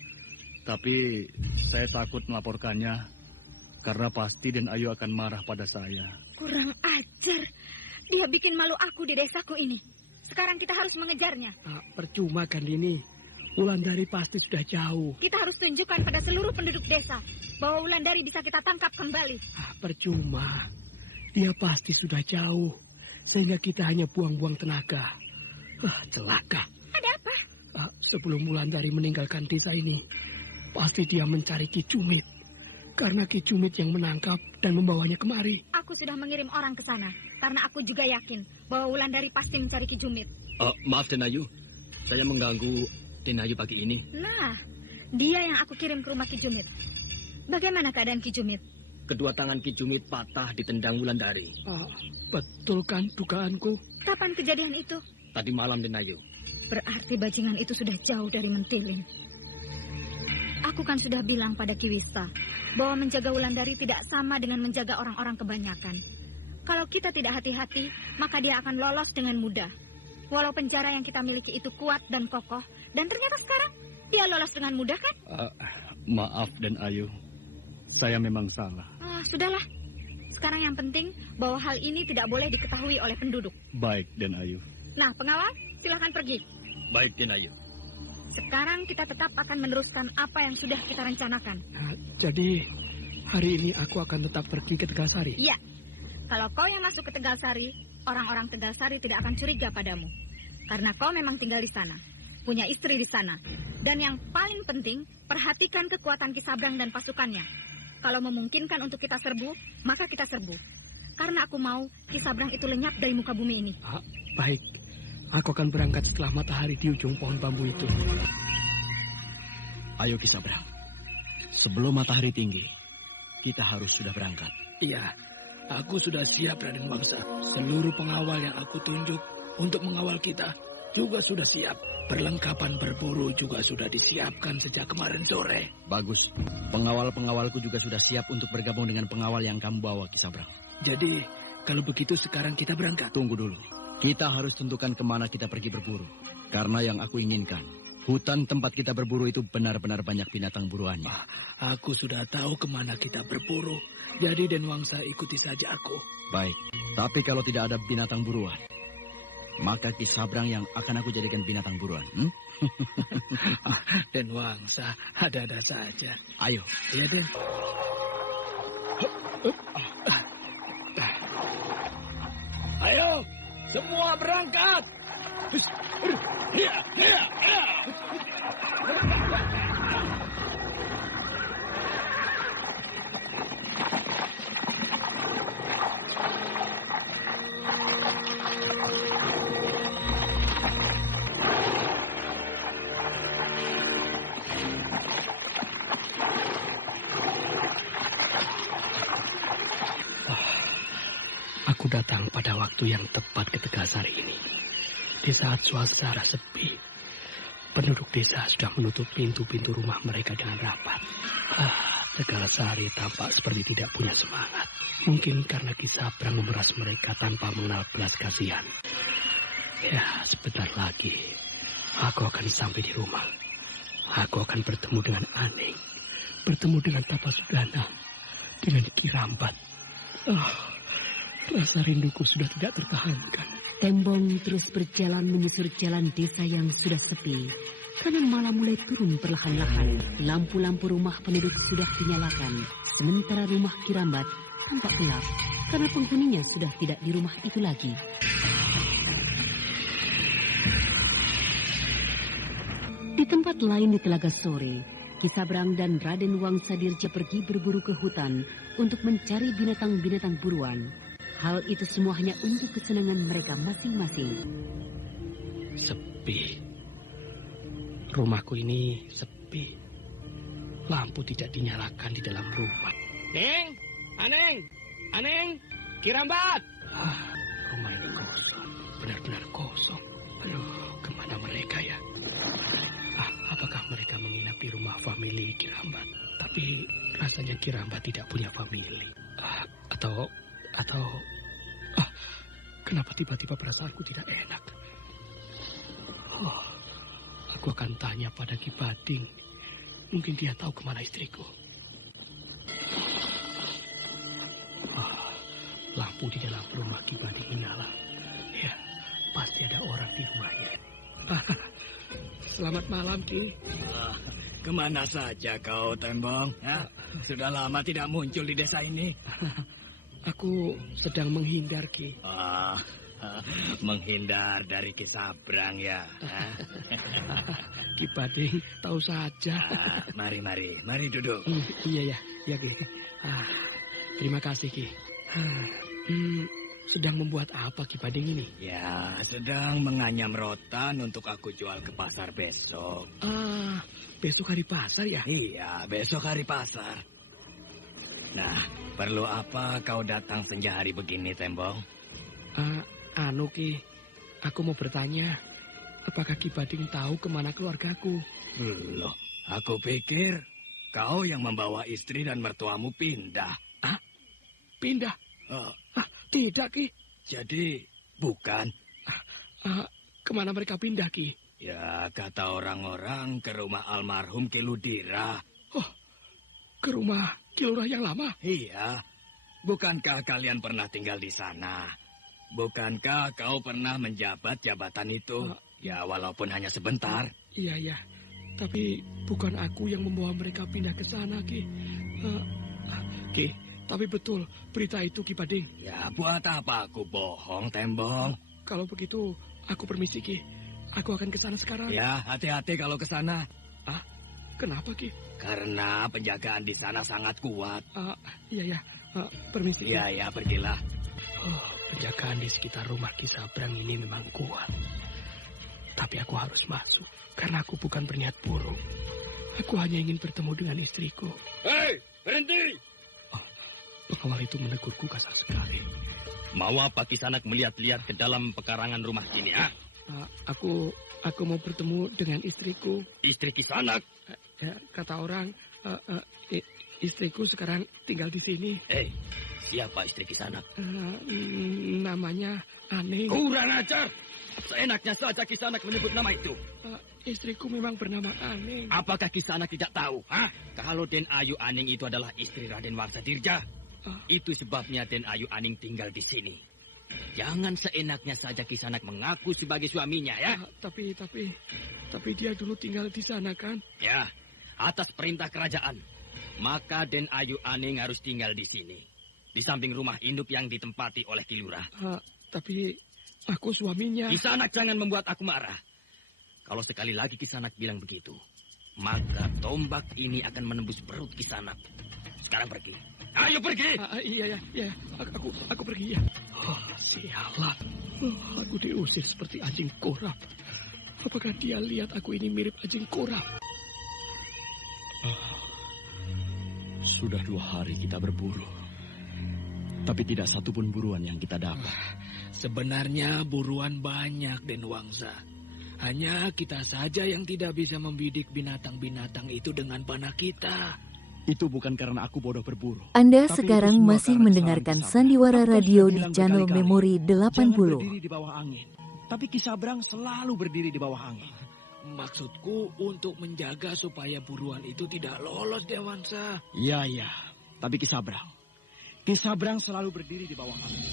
Tapi saya takut melaporkannya karena pasti Den Ayu akan marah pada saya. Kurang ajar. Dia bikin malu aku di desaku ini. Sekarang kita harus mengejarnya. Percuma, Gandini. Wulandari pasti sudah jauh. Kita harus tunjukkan pada seluruh penduduk desa bahwa Wulandari bisa kita tangkap kembali. Percuma. Dia pasti sudah jauh. Sehingga kita hanya buang-buang tenaga. Celaka. Ada apa? Sebelum Wulandari meninggalkan desa ini, pasti dia mencari Ki Jumit. Karena Ki Jumit yang menangkap dan membawanya kemari. Aku sudah mengirim orang ke sana. Karena aku juga yakin bahwa Wulandari pasti mencari Ki Jumit. Maaf, Den Ayu. Saya mengganggu Den Ayu pagi ini. Nah, dia yang aku kirim ke rumah Ki Jumit. Bagaimana keadaan Ki Jumit? Kedua tangan Ki Jumit patah ditendang Wulandari. Betul kan dugaanku? Kapan kejadian itu? Tadi malam, Den Ayu. Berarti bajingan itu sudah jauh dari Mentiling. Aku kan sudah bilang pada Kiwista bahwa menjaga Wulandari tidak sama dengan menjaga orang-orang kebanyakan. Kalau kita tidak hati-hati, maka dia akan lolos dengan mudah. Walau penjara yang kita miliki itu kuat dan kokoh, dan ternyata sekarang dia lolos dengan mudah, kan? Maaf, Den Ayu. Saya memang salah. Sudahlah. Sekarang yang penting bahwa hal ini tidak boleh diketahui oleh penduduk. Baik, Den Ayu. Nah, pengawal, silakan pergi. Baik, Den Ayu. Sekarang kita tetap akan meneruskan apa yang sudah kita rencanakan. Jadi, hari ini aku akan tetap pergi ke Tegalsari? Iya. Kalau kau yang masuk ke Tegalsari, orang-orang Tegalsari tidak akan curiga padamu. Karena kau memang tinggal di sana. Punya istri di sana. Dan yang paling penting, perhatikan kekuatan Ki Sabrang dan pasukannya. Kalau memungkinkan untuk kita serbu, maka kita serbu. Karena aku mau Ki Sabrang itu lenyap dari muka bumi ini. Baik. Aku akan berangkat setelah matahari di ujung pohon bambu itu. Ayo, Ki Sabrang. Sebelum matahari tinggi, kita harus sudah berangkat. Iya. Aku sudah siap, Raden Bangsa. Seluruh pengawal yang aku tunjuk untuk mengawal kita juga sudah siap. Perlengkapan berburu juga sudah disiapkan sejak kemarin sore. Bagus. Pengawal-pengawalku juga sudah siap untuk bergabung dengan pengawal yang kamu bawa, Ki Sabrang. Jadi, kalau begitu sekarang kita berangkat. Tunggu dulu. Kita harus tentukan kemana kita pergi berburu. Karena yang aku inginkan, hutan tempat kita berburu itu benar-benar banyak binatang buruannya. Aku sudah tahu kemana kita berburu. Jadi Den Wangsa ikuti saja aku. Baik, tapi kalau tidak ada binatang buruan, maka Ki Sabrang yang akan aku jadikan binatang buruan. Den Wangsa, ada-ada saja. Ayo. Iya, Den. Ayo, semua berangkat. Aku datang pada waktu yang tepat ke Tegasari ini. Di saat suasana sepi, penduduk desa sudah menutup pintu-pintu rumah mereka dengan rapat. Tegasari tampak seperti tidak punya semangat. Mungkin karena Ki Sabrang memeras mereka tanpa mengenal belas kasihan. Ya, sebentar lagi aku akan sampai di rumah. Aku akan bertemu dengan Aning, bertemu dengan Tapasudana, dengan Ki Rambat. Rasa rinduku sudah tidak tertahankan. Tembong terus berjalan menyusur jalan desa yang sudah sepi. Karena malam mulai turun perlahan-lahan. Lampu-lampu rumah penduduk sudah dinyalakan. Sementara rumah Ki Rambat tampak gelap. Karena penghuninya sudah tidak di rumah itu lagi. Di tempat lain di Telaga Sore, Ki Sabrang dan Raden Wangsadirja pergi berburu ke hutan untuk mencari binatang-binatang buruan. Hal itu semua hanya untuk kesenangan mereka masing-masing. Sepi. Rumahku ini sepi. Lampu tidak dinyalakan di dalam rumah. Neng! Aneng! Ki Rambat! Rumah ini kosong. Benar-benar kosong. Aduh, kemana mereka ya? Apakah mereka menginap di rumah famili Ki Rambat? Tapi rasanya Ki Rambat tidak punya famili. Atau kenapa tiba-tiba perasaanku tidak enak? Aku akan tanya pada Ki Bading. Mungkin dia tahu kemana istriku. Lampu di dalam rumah Ki Bading menyala. Ya, pasti ada orang di rumahnya. Selamat malam, Ki. Kemana saja kau, Tembong? Sudah lama tidak muncul di desa ini. Aku sedang menghindar, Ki. Menghindar dari Ki Sabrang ya. Ki Bading tahu saja. Mari duduk. Iya, Ki. Terima kasih, Ki. Sedang membuat apa Ki Bading ini? Ya, sedang menganyam rotan untuk aku jual ke pasar besok. Besok hari pasar ya? Iya, besok hari pasar. Nah, perlu apa kau datang senja hari begini, Tembong? Ki, aku mau bertanya, apakah Ki Bading tahu kemana keluargaku? Loh, aku pikir kau yang membawa istri dan mertuamu pindah. Pindah? Tidak, Ki. Jadi, bukan? Kemana mereka pindah, Ki? Ya, kata orang-orang ke rumah almarhum Ki Ludira. Ke rumah Ki Lurah yang lama? Iya. Bukankah kalian pernah tinggal di sana? Bukankah kau pernah menjabat jabatan itu? Ya, walaupun hanya sebentar. Iya. Tapi bukan aku yang membawa mereka pindah ke sana, Ki. Ki, tapi betul berita itu, Ki Bading. Ya, buat apa aku bohong, Tembong? Kalau begitu, aku permisi, Ki. Aku akan ke sana sekarang. Ya, hati-hati kalau ke sana. Kenapa, Ki? Karena penjagaan di sana sangat kuat. Iya. Permisi. Iya, pergilah. Penjagaan di sekitar rumah Ki Sabrang ini memang kuat. Tapi aku harus masuk, karena aku bukan berniat buruk. Aku hanya ingin bertemu dengan istriku. Hei, berhenti! Pengawal itu menegurku kasar sekali. Mau apa Kisanak melihat-lihat ke dalam pekarangan rumah sini, Aku mau bertemu dengan istriku. Istri Kisanak? Kata orang, istriku sekarang tinggal di sini. Siapa istri Kisanak? Namanya Aning. Kurang ajar! Seenaknya saja Kisanak menyebut nama itu. Istriku memang bernama Aning. Apakah Kisanak tidak tahu? Kalau Den Ayu Aning itu adalah istri Raden Wangsadirja. Itu sebabnya Den Ayu Aning tinggal di sini. Jangan seenaknya saja Kisanak mengaku sebagai suaminya, ya. Tapi dia dulu tinggal di sana, kan? Ya, atas perintah kerajaan. Maka Den Ayu Aning harus tinggal di sini. Di samping rumah induk yang ditempati oleh Ki Lurah. Tapi aku suaminya. Kisanak jangan membuat aku marah. Kalau sekali lagi Kisanak bilang begitu, maka tombak ini akan menembus perut Kisanak. Sekarang pergi. Ayo pergi. Iya. Aku pergi ya. Sialan. Aku diusir seperti anjing korap. Apakah dia lihat aku ini mirip anjing korap? Sudah 2 hari kita berburu. Tapi tidak satupun buruan yang kita dapat. Sebenarnya buruan banyak, Den Wangsa. Hanya kita saja yang tidak bisa membidik binatang-binatang itu dengan panah kita. Itu bukan karena aku bodoh berburu. Anda sekarang masih mendengarkan Sandiwara Radio di channel Memori 80. Jangan berdiri di bawah angin. Tapi Ki Sabrang selalu berdiri di bawah angin. Maksudku untuk menjaga supaya buruan itu tidak lolos, Den Wangsa. Iya. Tapi Ki Sabrang selalu berdiri di bawah angin.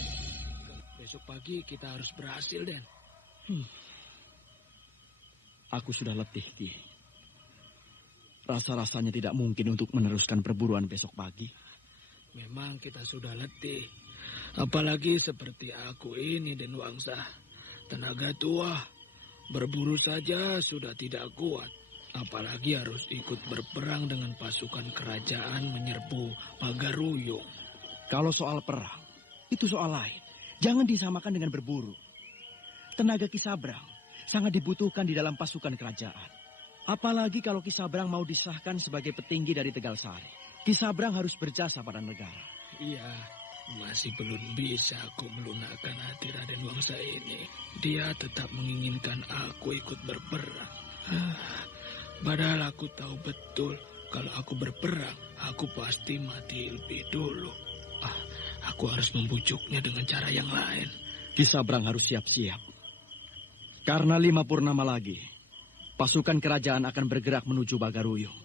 Besok pagi kita harus berhasil, Den. Aku sudah letih, Ki. Rasa-rasanya tidak mungkin untuk meneruskan perburuan besok pagi. Memang kita sudah letih. Apalagi seperti aku ini, Den Wangsa. Tenaga tua. Berburu saja sudah tidak kuat. Apalagi harus ikut berperang dengan pasukan kerajaan menyerbu Pagaruyung. Kalau soal perang, itu soal lain. Jangan disamakan dengan berburu. Tenaga Ki Sabrang sangat dibutuhkan di dalam pasukan kerajaan. Apalagi kalau Ki Sabrang mau disahkan sebagai petinggi dari Tegal Sari. Ki Sabrang harus berjasa pada negara. Iya, masih belum bisa aku melunakkan hati Raden Wangsa ini. Dia tetap menginginkan aku ikut berperang. Padahal aku tahu betul kalau aku berperang, aku pasti mati lebih dulu. Aku harus membujuknya dengan cara yang lain. Ki Sabrang harus siap-siap. Karena 5 purnama lagi, pasukan kerajaan akan bergerak menuju Pagaruyung.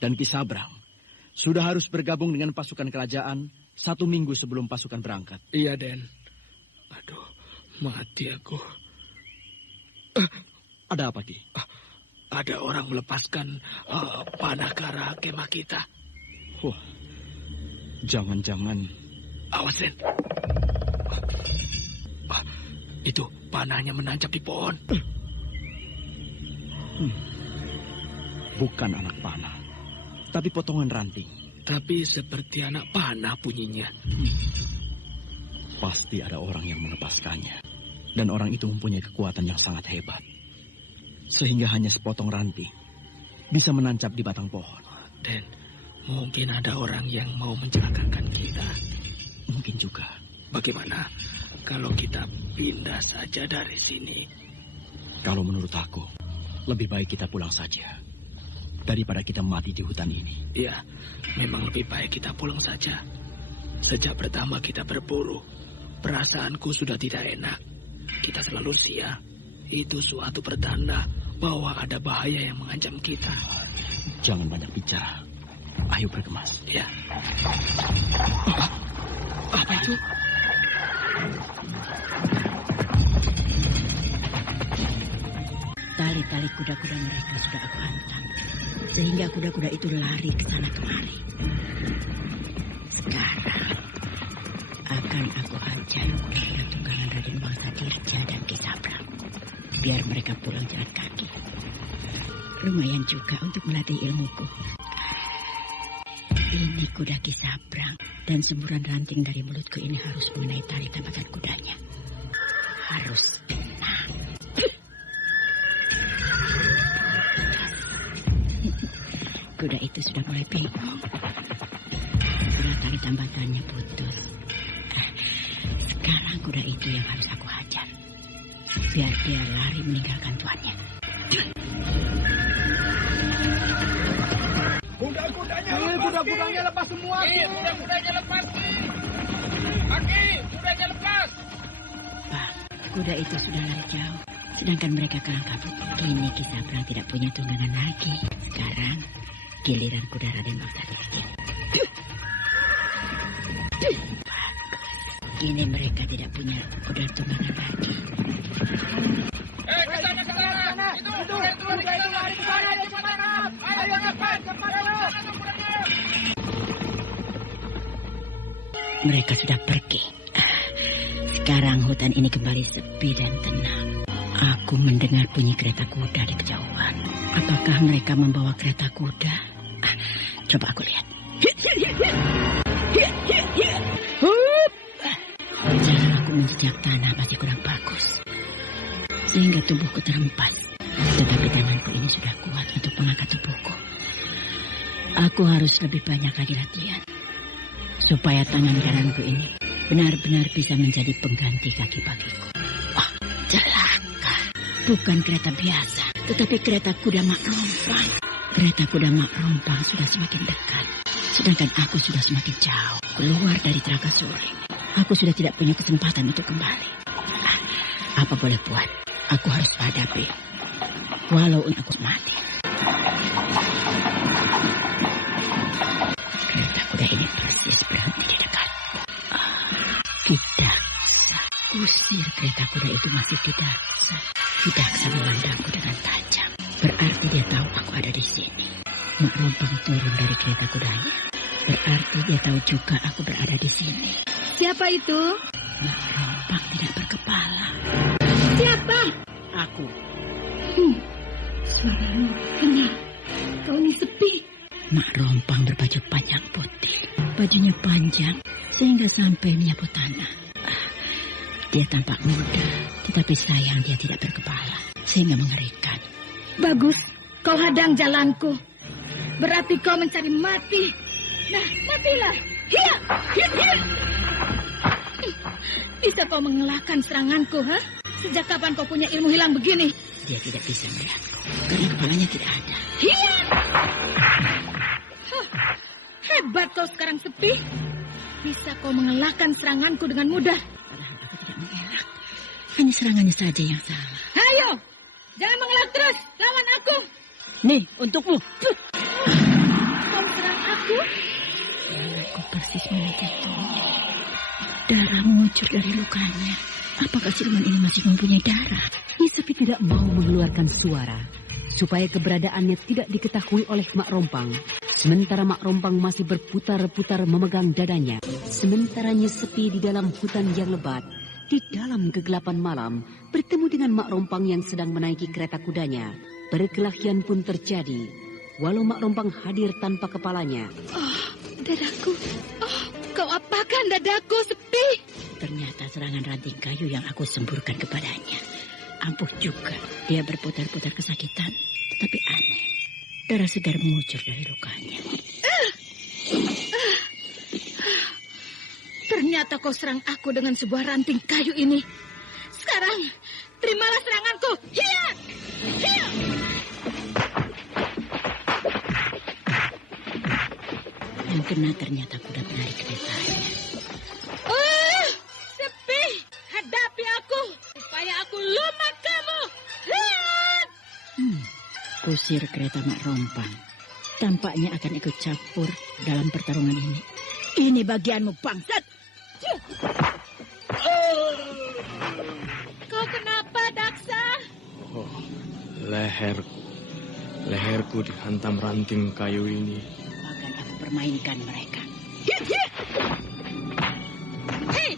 Dan Ki Sabrang sudah harus bergabung dengan pasukan kerajaan 1 minggu sebelum pasukan berangkat. Iya, Den. Aduh, mati aku. Ada apa, Ki? Ada orang melepaskan panah ke arah kemah kita. Wah, jangan-jangan... Awas, Den. Itu panahnya menancap di pohon. Bukan anak panah, tapi potongan ranting. Tapi seperti anak panah bunyinya. Pasti ada orang yang melepaskannya. Dan orang itu mempunyai kekuatan yang sangat hebat. Sehingga hanya sepotong ranting bisa menancap di batang pohon. Dan mungkin ada orang yang mau mencelakakan kita. Mungkin juga. Bagaimana kalau kita pindah saja dari sini? Kalau menurut aku, lebih baik kita pulang saja. Daripada kita mati di hutan ini. Ya, memang lebih baik kita pulang saja. Sejak pertama kita berburu, perasaanku sudah tidak enak. Kita selalu sia. Itu suatu pertanda bahwa ada bahaya yang mengancam kita. Jangan banyak bicara. Ayo bergemas. Ya. Apa itu? Tali-tali kuda-kuda mereka sudah aku hantam. Sehingga kuda-kuda itu lari ke sana kemari. Sekarang akan aku hajar kuda-kuda tunggangan Raden Wangsa Dirja dan Ki Sabrang. Biar mereka pulang jalan kaki. Lumayan juga untuk melatih ilmuku. Ini kuda Ki Sabrang. Dan semburan ranting dari mulutku ini harus mengenai tali tambatan kudanya. Harus tenang. Kuda itu sudah mulai bingung. Setelah tali tambatannya putus. Sekarang kuda itu yang harus aku hajar. Biar dia lari meninggalkan tuannya. Kuda-kudanya lepas semua. Kuda-kudanya lepas. Aki, kudanya lepas. Pak, kuda itu sudah lari jauh. Sedangkan mereka kalang kabut. Kini Ki Sabrang tidak punya tunggangan lagi. Sekarang giliran kuda Raden Wangsa Dirja. Kini mereka tidak punya kuda tunggangan lagi. Ke sana. Itu lari ke sana. Ayo cepat. Mereka sudah pergi. Sekarang hutan ini kembali sepi dan tenang. Aku mendengar bunyi kereta kuda di kejauhan. Apakah mereka membawa kereta kuda? Coba aku lihat. Jalan aku menjejak tanah masih kurang bagus. Sehingga tubuhku terhempas. Tetapi tanganku ini sudah kuat untuk mengangkat tubuhku. Aku harus lebih banyak lagi latihan. supaya tangan kananku ini benar-benar bisa menjadi pengganti kaki bagiku. Oh, celaka. Bukan kereta biasa, tetapi kereta kuda Mak Rompang. Kereta kuda Mak Rompang sudah semakin dekat, sedangkan aku sudah semakin jauh keluar dari Traka Suling. Aku sudah tidak punya kesempatan untuk kembali. Apa boleh buat, aku harus hadapi, walau aku mati. Kereta kuda ini persis berhenti di dekatku. Tidak, usir kereta kuda itu masih tidak. Tidak memandangku dengan tajam. Berarti dia tahu aku ada di sini. Mak Rompang turun dari kereta kudanya. Berarti dia tahu juga aku berada di sini. Siapa itu? Mak Rompang tidak berkepala. Siapa? Aku. Suaramu kenal. Kau ini sepi. Mak Rompang berbaju panjang putih. Bajunya panjang sehingga sampai menyapu tanah. Dia tampak muda, tetapi sayang dia tidak berkepala, sehingga mengerikan. Bagus, kau hadang jalanku. Berarti kau mencari mati. Nah, matilah. Hiya, hiya, hiya. Bisa kau mengelakkan seranganku, ha? Sejak kapan kau punya ilmu hilang begini? Dia tidak bisa melihatku, karena kepalanya tidak ada. Hiya! Hebat kau sekarang sepi. Bisa kau mengelakkan seranganku dengan mudah. Hanya serangannya saja yang salah. Ayo, jangan mengelak terus. Lawan aku. Nih, untukmu. Kau serang aku? Aku persis memikirkannya. Darah mengucur dari lukanya. Apakah siluman ini masih mempunyai darah? Sepi tidak mau mengeluarkan suara, supaya keberadaannya tidak diketahui oleh Mak Rompang. Sementara Mak Rompang masih berputar-putar memegang dadanya. Sementara Nyesepi di dalam hutan yang lebat, di dalam kegelapan malam, bertemu dengan Mak Rompang yang sedang menaiki kereta kudanya. Perkelahian pun terjadi, walau Mak Rompang hadir tanpa kepalanya. Oh, dadaku. Oh, kau apakan dadaku, Sepi? Ternyata serangan ranting kayu yang aku semburkan kepadanya. Ampuh juga, dia berputar-putar kesakitan. Tetapi aneh, darah segar mengucur dari lukanya. Ternyata kau serang aku dengan sebuah ranting kayu ini. Sekarang, terimalah seranganku. Hiya! Hiya! Yang kena ternyata kuda penarik keretanya. Sepi! Hadapi aku, supaya aku lumat kamu. Kusir kereta Mak Rompang. Tampaknya akan ikut campur dalam pertarungan ini. Ini bagianmu, bangsat! Kau kenapa, Daksa? Oh, leherku dihantam ranting kayu ini. Akan aku permainkan mereka. Hei,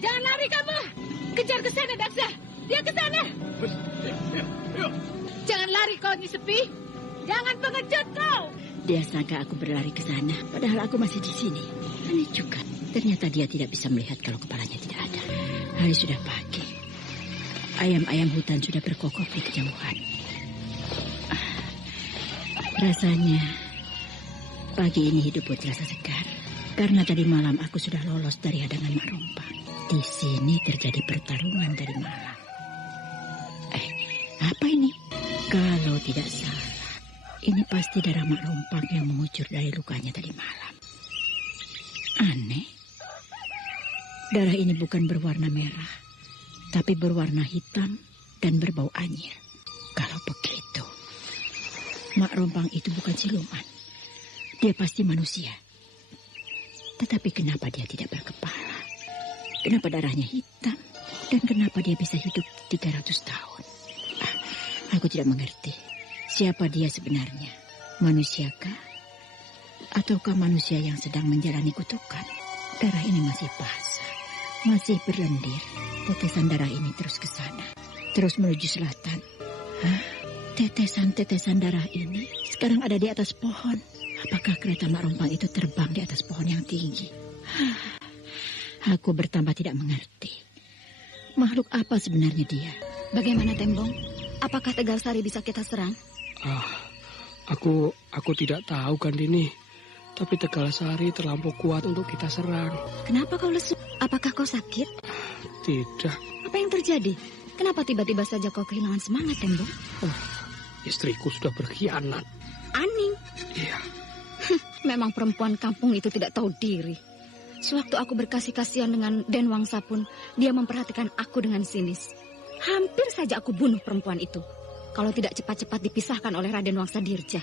jangan lari kamu. Kejar ke sana, Daksa. Dia ke sana. Jangan lari kau, Nyesepi. Jangan pengecut kau. Dia sangka aku berlari ke sana, padahal aku masih di sini. Aneh juga. Ternyata dia tidak bisa melihat kalau kepalanya tidak ada. Hari sudah pagi. Ayam-ayam hutan sudah berkokok di kejauhan. Rasanya pagi ini hidupku terasa segar. Karena tadi malam aku sudah lolos dari hadangan Mak Rompang. Di sini terjadi pertarungan dari malam. Apa ini? Kalau tidak salah, ini pasti darah Mak Rompang yang mengucur dari lukanya tadi malam. Aneh. Darah ini bukan berwarna merah, tapi berwarna hitam dan berbau anyir. Kalau begitu, Mak Rompang itu bukan siluman. Dia pasti manusia. Tetapi kenapa dia tidak berkepala? Kenapa darahnya hitam? Dan kenapa dia bisa hidup 300 tahun? Aku tidak mengerti. Siapa dia sebenarnya? Manusiakah? Ataukah manusia yang sedang menjalani kutukan? Darah ini masih basah, masih berlendir. Tetesan darah ini terus ke sana, terus menuju selatan. Tetesan-tetesan darah ini sekarang ada di atas pohon. Apakah kereta Mak Rompang itu terbang di atas pohon yang tinggi? Aku bertambah tidak mengerti. Makhluk apa sebenarnya dia? Bagaimana, Tembong? Apakah Tegalsari bisa kita serang? Aku tidak tahu, Kandini. Tapi Tegalsari terlampau kuat untuk kita serang. Kenapa kau lesu? Apakah kau sakit? Tidak. Apa yang terjadi? Kenapa tiba-tiba saja kau kehilangan semangat, Tembong? Istriku sudah berkhianat. Aning? Iya. Memang perempuan kampung itu tidak tahu diri. Sewaktu aku berkasih-kasihan dengan Den Wangsa pun, dia memperhatikan aku dengan sinis. Hampir saja aku bunuh perempuan itu, kalau tidak cepat-cepat dipisahkan oleh Raden Wangsa Dirja.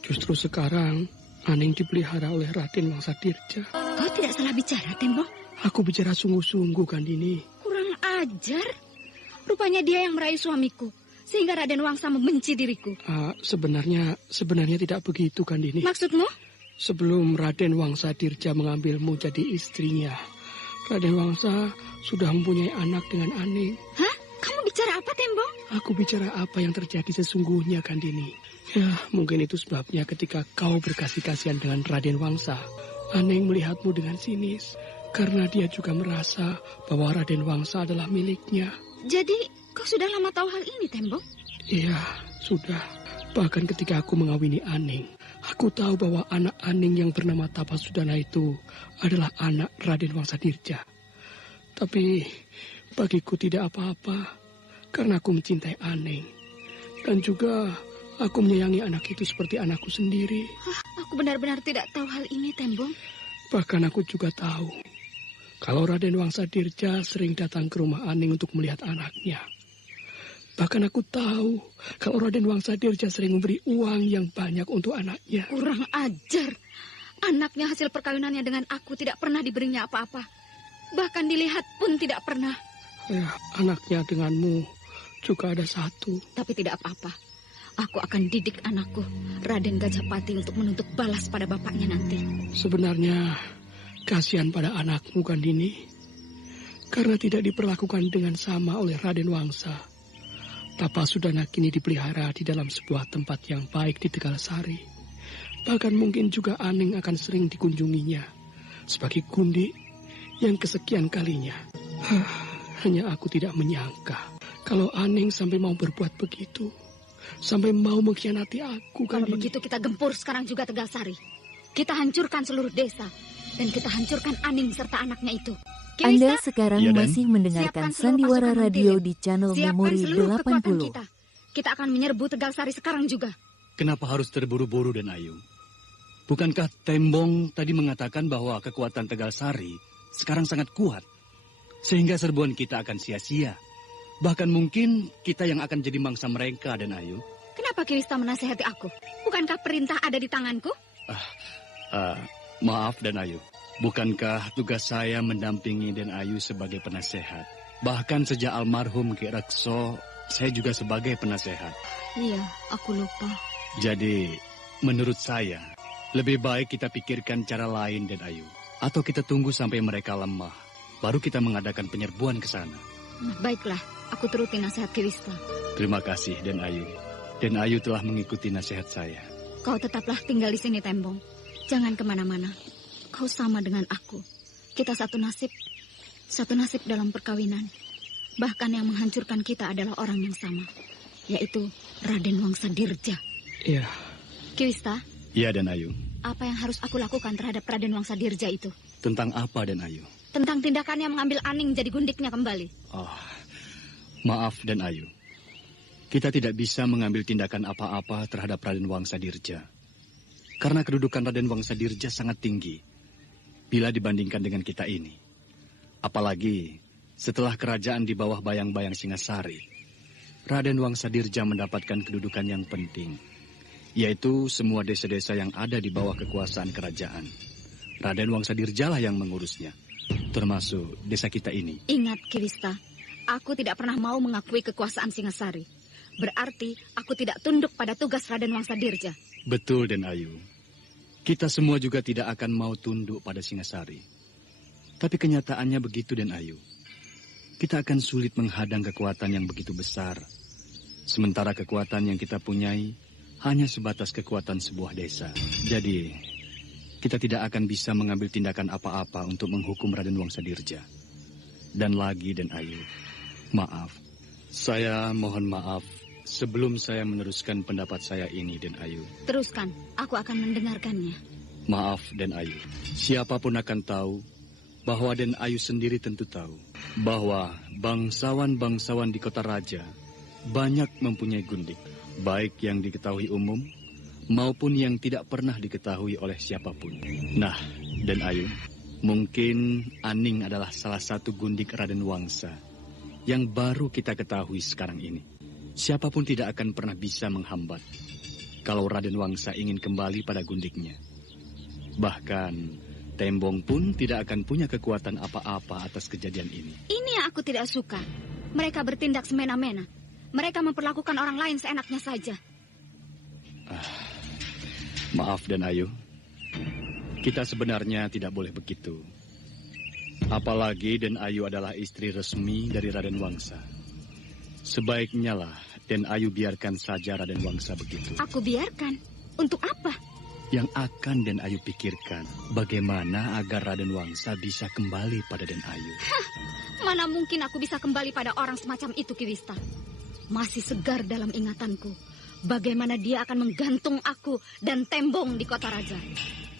Justru sekarang Aning dipelihara oleh Raden Wangsa Dirja. Kau tidak salah bicara, Tembong. Aku bicara sungguh-sungguh, Kandini. Kurang ajar. Rupanya dia yang merayu suamiku, sehingga Raden Wangsa membenci diriku. Sebenarnya tidak begitu, Kandini. Maksudmu? Sebelum Raden Wangsa Dirja mengambilmu jadi istrinya, Raden Wangsa sudah mempunyai anak dengan Aning. Hah? Kamu bicara apa, Tembong? Aku bicara apa yang terjadi sesungguhnya, Kandini. Ya, mungkin itu sebabnya ketika kau berkasih-kasihan dengan Raden Wangsa, Aning melihatmu dengan sinis, karena dia juga merasa bahwa Raden Wangsa adalah miliknya. Jadi, kau sudah lama tahu hal ini, Tembong? Iya, sudah. Bahkan ketika aku mengawini Aning, aku tahu bahwa anak Aning yang bernama Tapasudana itu adalah anak Raden Wangsa Dirja. Tapi bagiku tidak apa-apa, karena aku mencintai Aning. Dan juga aku menyayangi anak itu seperti anakku sendiri. Aku benar-benar tidak tahu hal ini, Tembong. Bahkan aku juga tahu kalau Raden Wangsa Dirja sering datang ke rumah Aning untuk melihat anaknya. Bahkan aku tahu kalau Raden Wangsa Dirja sering memberi uang yang banyak untuk anaknya. Kurang ajar. Anaknya hasil perkawinannya dengan aku tidak pernah diberinya apa-apa. Bahkan dilihat pun tidak pernah. Ya, anaknya denganmu juga ada satu. Tapi tidak apa-apa. Aku akan didik anakku, Raden Gajapati, untuk menuntut balas pada bapaknya nanti. Sebenarnya kasihan pada anakmu, Kandini, karena tidak diperlakukan dengan sama oleh Raden Wangsa. Tapasudana kini dipelihara di dalam sebuah tempat yang baik di Tegalsari. Bahkan mungkin juga Aning akan sering dikunjunginya sebagai Gundi yang kesekian kalinya. Hanya aku tidak menyangka kalau Aning sampai mau berbuat begitu. Sampai mau mengkhianati aku, Kalau Kandini. begitu kita gempur sekarang juga Tegalsari. Kita hancurkan seluruh desa. Dan kita hancurkan Aning serta anaknya itu. Anda sekarang masih mendengarkan Sandiwara Radio di channel Memori 80. Kita akan menyerbu Tegalsari sekarang juga. Kenapa harus terburu-buru, Den Ayu? Bukankah Tembong tadi mengatakan bahwa kekuatan Tegalsari sekarang sangat kuat, sehingga serbuan kita akan sia-sia? Bahkan mungkin kita yang akan jadi mangsa mereka, Den Ayu. Kenapa Kiwista menasihati aku? Bukankah perintah ada di tanganku? Maaf, Den Ayu. Bukankah tugas saya mendampingi Den Ayu sebagai penasehat? Bahkan sejak almarhum Ki Rekso, saya juga sebagai penasehat. Iya, aku lupa. Jadi, menurut saya, lebih baik kita pikirkan cara lain, Den Ayu. Atau kita tunggu sampai mereka lemah, baru kita mengadakan penyerbuan ke sana. Baiklah, aku turuti nasihat Kiwista. Terima kasih, Den Ayu. Den Ayu telah mengikuti nasihat saya. Kau tetaplah tinggal di sini, Tembong. Jangan kemana-mana. Kau sama dengan aku. Kita satu nasib dalam perkawinan. Bahkan yang menghancurkan kita adalah orang yang sama, yaitu Raden Wangsa Dirja. Iya. Kiwista? Iya, Den Ayu. Apa yang harus aku lakukan terhadap Raden Wangsa Dirja itu? Tentang apa, Den Ayu? Tentang tindakannya mengambil Aning jadi gundiknya kembali. Maaf, Den Ayu. Kita tidak bisa mengambil tindakan apa-apa terhadap Raden Wangsa Dirja. Karena kedudukan Raden Wangsa Dirja sangat tinggi bila dibandingkan dengan kita ini. Apalagi setelah kerajaan di bawah bayang-bayang Singasari, Raden Wangsa Dirja mendapatkan kedudukan yang penting, yaitu semua desa-desa yang ada di bawah kekuasaan kerajaan. Raden Wangsa Dirja lah yang mengurusnya, termasuk desa kita ini. Ingat, Kiwista, aku tidak pernah mau mengakui kekuasaan Singasari. Berarti aku tidak tunduk pada tugas Raden Wangsa Dirja. Betul, Den Ayu. Kita semua juga tidak akan mau tunduk pada Singasari. Tapi kenyataannya begitu, Den Ayu. Kita akan sulit menghadang kekuatan yang begitu besar. Sementara kekuatan yang kita punyai hanya sebatas kekuatan sebuah desa. Jadi, kita tidak akan bisa mengambil tindakan apa-apa untuk menghukum Raden Wangsa Dirja. Dan lagi, Den Ayu, maaf. Saya mohon maaf sebelum saya meneruskan pendapat saya ini, Den Ayu. Teruskan, aku akan mendengarkannya. Maaf, Den Ayu. Siapapun akan tahu bahwa Den Ayu sendiri tentu tahu bahwa bangsawan-bangsawan di kota raja banyak mempunyai gundik, baik yang diketahui umum maupun yang tidak pernah diketahui oleh siapapun. Nah, Den Ayu, mungkin Aning adalah salah satu gundik Raden Wangsa yang baru kita ketahui sekarang ini. Siapapun tidak akan pernah bisa menghambat kalau Raden Wangsa ingin kembali pada gundiknya. Bahkan Tembong pun tidak akan punya kekuatan apa-apa atas kejadian ini. Ini yang aku tidak suka. Mereka bertindak semena-mena. Mereka memperlakukan orang lain seenaknya saja. Maaf, Den Ayu. Kita sebenarnya tidak boleh begitu. Apalagi Den Ayu adalah istri resmi dari Raden Wangsa. Sebaiknya lah Den Ayu biarkan saja Raden Wangsa begitu. Aku biarkan? Untuk apa? Yang akan Den Ayu pikirkan, bagaimana agar Raden Wangsa bisa kembali pada Den Ayu. Mana mungkin aku bisa kembali pada orang semacam itu, Ki Wista. Masih segar dalam ingatanku bagaimana dia akan menggantung aku dan Tembong di kota raja.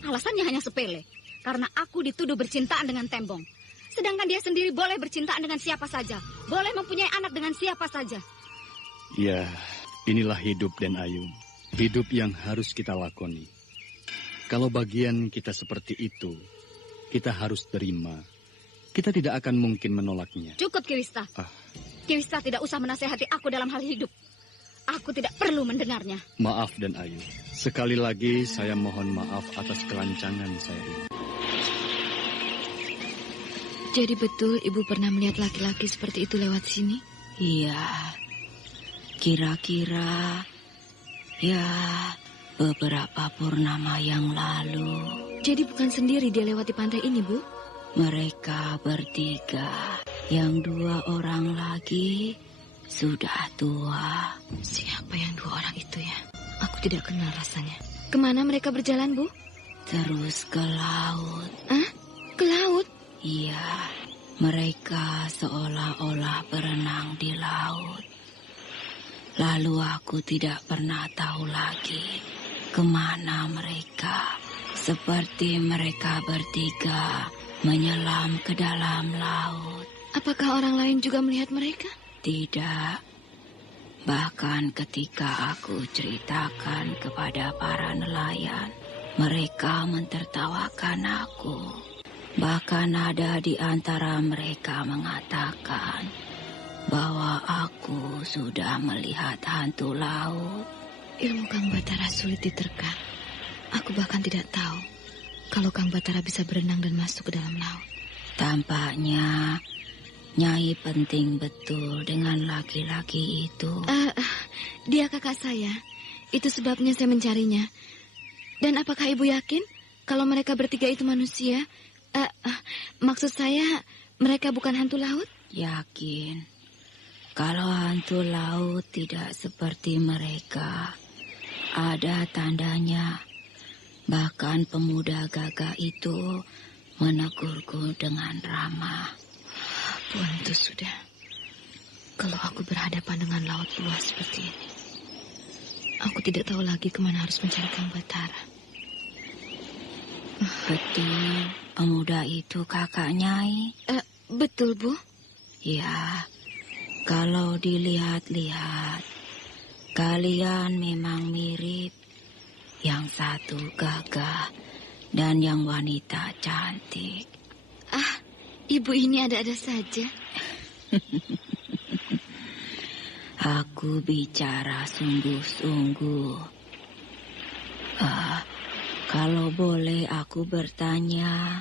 Alasannya hanya sepele, karena aku dituduh bercintaan dengan Tembong. Sedangkan dia sendiri boleh bercintaan dengan siapa saja, boleh mempunyai anak dengan siapa saja. Ya, inilah hidup Den Ayu. Hidup yang harus kita lakoni. Kalau bagian kita seperti itu, kita harus terima. Kita tidak akan mungkin menolaknya. Cukup, Ki Wista. Ki Wista tidak usah menasehati aku dalam hal hidup. Aku tidak perlu mendengarnya. Maaf, Den Ayu. Sekali lagi saya mohon maaf atas kelancangan saya ini. Jadi betul Ibu pernah melihat laki-laki seperti itu lewat sini? Iya. Kira-kira, ya, beberapa purnama yang lalu. Jadi bukan sendiri dia lewati pantai ini, Bu? Mereka bertiga. Yang 2 orang lagi sudah tua. Siapa yang 2 orang itu ya? Aku tidak kenal rasanya. Kemana mereka berjalan, Bu? Terus ke laut. Ke laut? Iya. Mereka seolah-olah berenang di laut. Lalu aku tidak pernah tahu lagi kemana mereka. Seperti mereka bertiga menyelam ke dalam laut. Apakah orang lain juga melihat mereka? Tidak. Bahkan ketika aku ceritakan kepada para nelayan, mereka mentertawakan aku. Bahkan ada di antara mereka mengatakan bahwa aku sudah melihat hantu laut. Ilmu Kang Batara sulit diterka. Aku bahkan tidak tahu kalau Kang Batara bisa berenang dan masuk ke dalam laut. Tampaknya Nyai penting betul dengan laki-laki itu. Dia kakak saya. Itu sebabnya saya mencarinya. Dan apakah Ibu yakin kalau mereka bertiga itu manusia? Maksud saya mereka bukan hantu laut? Yakin. Kalau hantu laut tidak seperti mereka, ada tandanya. Bahkan pemuda gagah itu menegurku dengan ramah. Tentu sudah. Kalau aku berhadapan dengan laut luas seperti ini, aku tidak tahu lagi kemana harus mencari Kang Batara. Betul, pemuda itu kakak Nyai? Betul, Bu. Ya, kalau dilihat-lihat, kalian memang mirip. Yang satu gagah dan yang wanita cantik. Ibu ini ada-ada saja. Aku bicara sungguh-sungguh. Kalau boleh aku bertanya,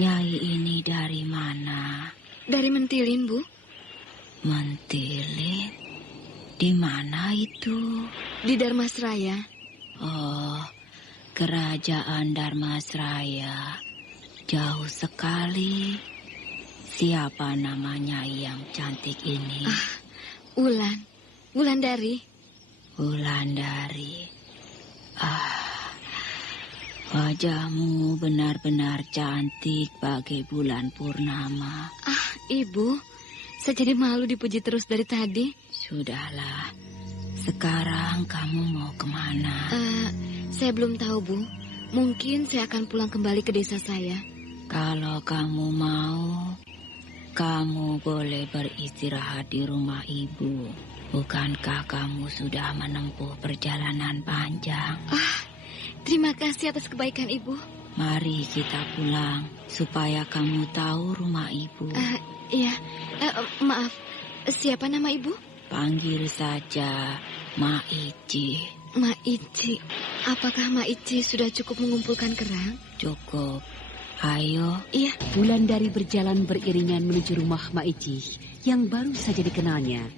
Nyai ini dari mana? Dari Mentilin, Bu. Mentilin? Di mana itu? Di Dharmasraya. Oh, kerajaan Dharmasraya. Jauh sekali. Siapa namanya yang cantik ini? Wulandari. Wulandari. Wajahmu benar-benar cantik bagai bulan purnama. Ibu, saya jadi malu dipuji terus dari tadi. Sudahlah. Sekarang kamu mau kemana? Saya belum tahu, Bu. Mungkin saya akan pulang kembali ke desa saya. Kalau kamu mau, kamu boleh beristirahat di rumah ibu. Bukankah kamu sudah menempuh perjalanan panjang? Terima kasih atas kebaikan ibu. Mari kita pulang, supaya kamu tahu rumah ibu. Iya, maaf, siapa nama ibu? Panggil saja Mak Ici. Mak Ici, apakah Mak Ici sudah cukup mengumpulkan kerang? Cukup. Ayo. Iya. Wulandari berjalan beriringan menuju rumah Mak Ici yang baru saja dikenalnya.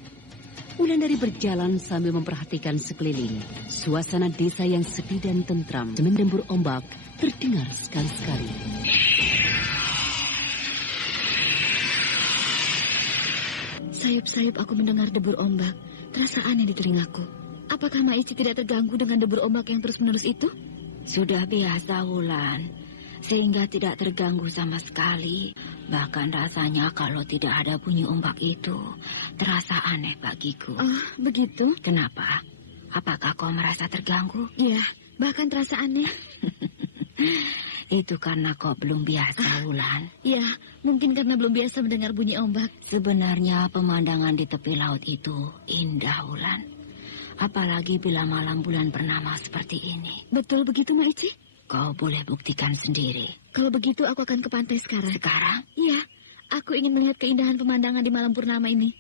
Wulandari berjalan sambil memperhatikan sekeliling. Suasana desa yang sepi dan tentram, mendembur ombak terdengar sekali-sekali. Sayup-sayup aku mendengar debur ombak. Terasa aneh di telingaku. Apakah Mak Ici tidak terganggu dengan debur ombak yang terus-menerus itu? Sudah biasa, Wulan. Sehingga tidak terganggu sama sekali. Bahkan rasanya kalau tidak ada bunyi ombak itu terasa aneh bagiku. Oh, begitu? Kenapa? Apakah kau merasa terganggu? Iya, bahkan terasa aneh. Itu karena kau belum biasa, Wulan. Iya, mungkin karena belum biasa mendengar bunyi ombak. Sebenarnya pemandangan di tepi laut itu indah, Wulan. Apalagi bila malam bulan purnama seperti ini. Betul begitu, Mak Ici? Kau boleh buktikan sendiri. Kalau begitu aku akan ke pantai sekarang. Sekarang? Iya, aku ingin melihat keindahan pemandangan di malam purnama ini.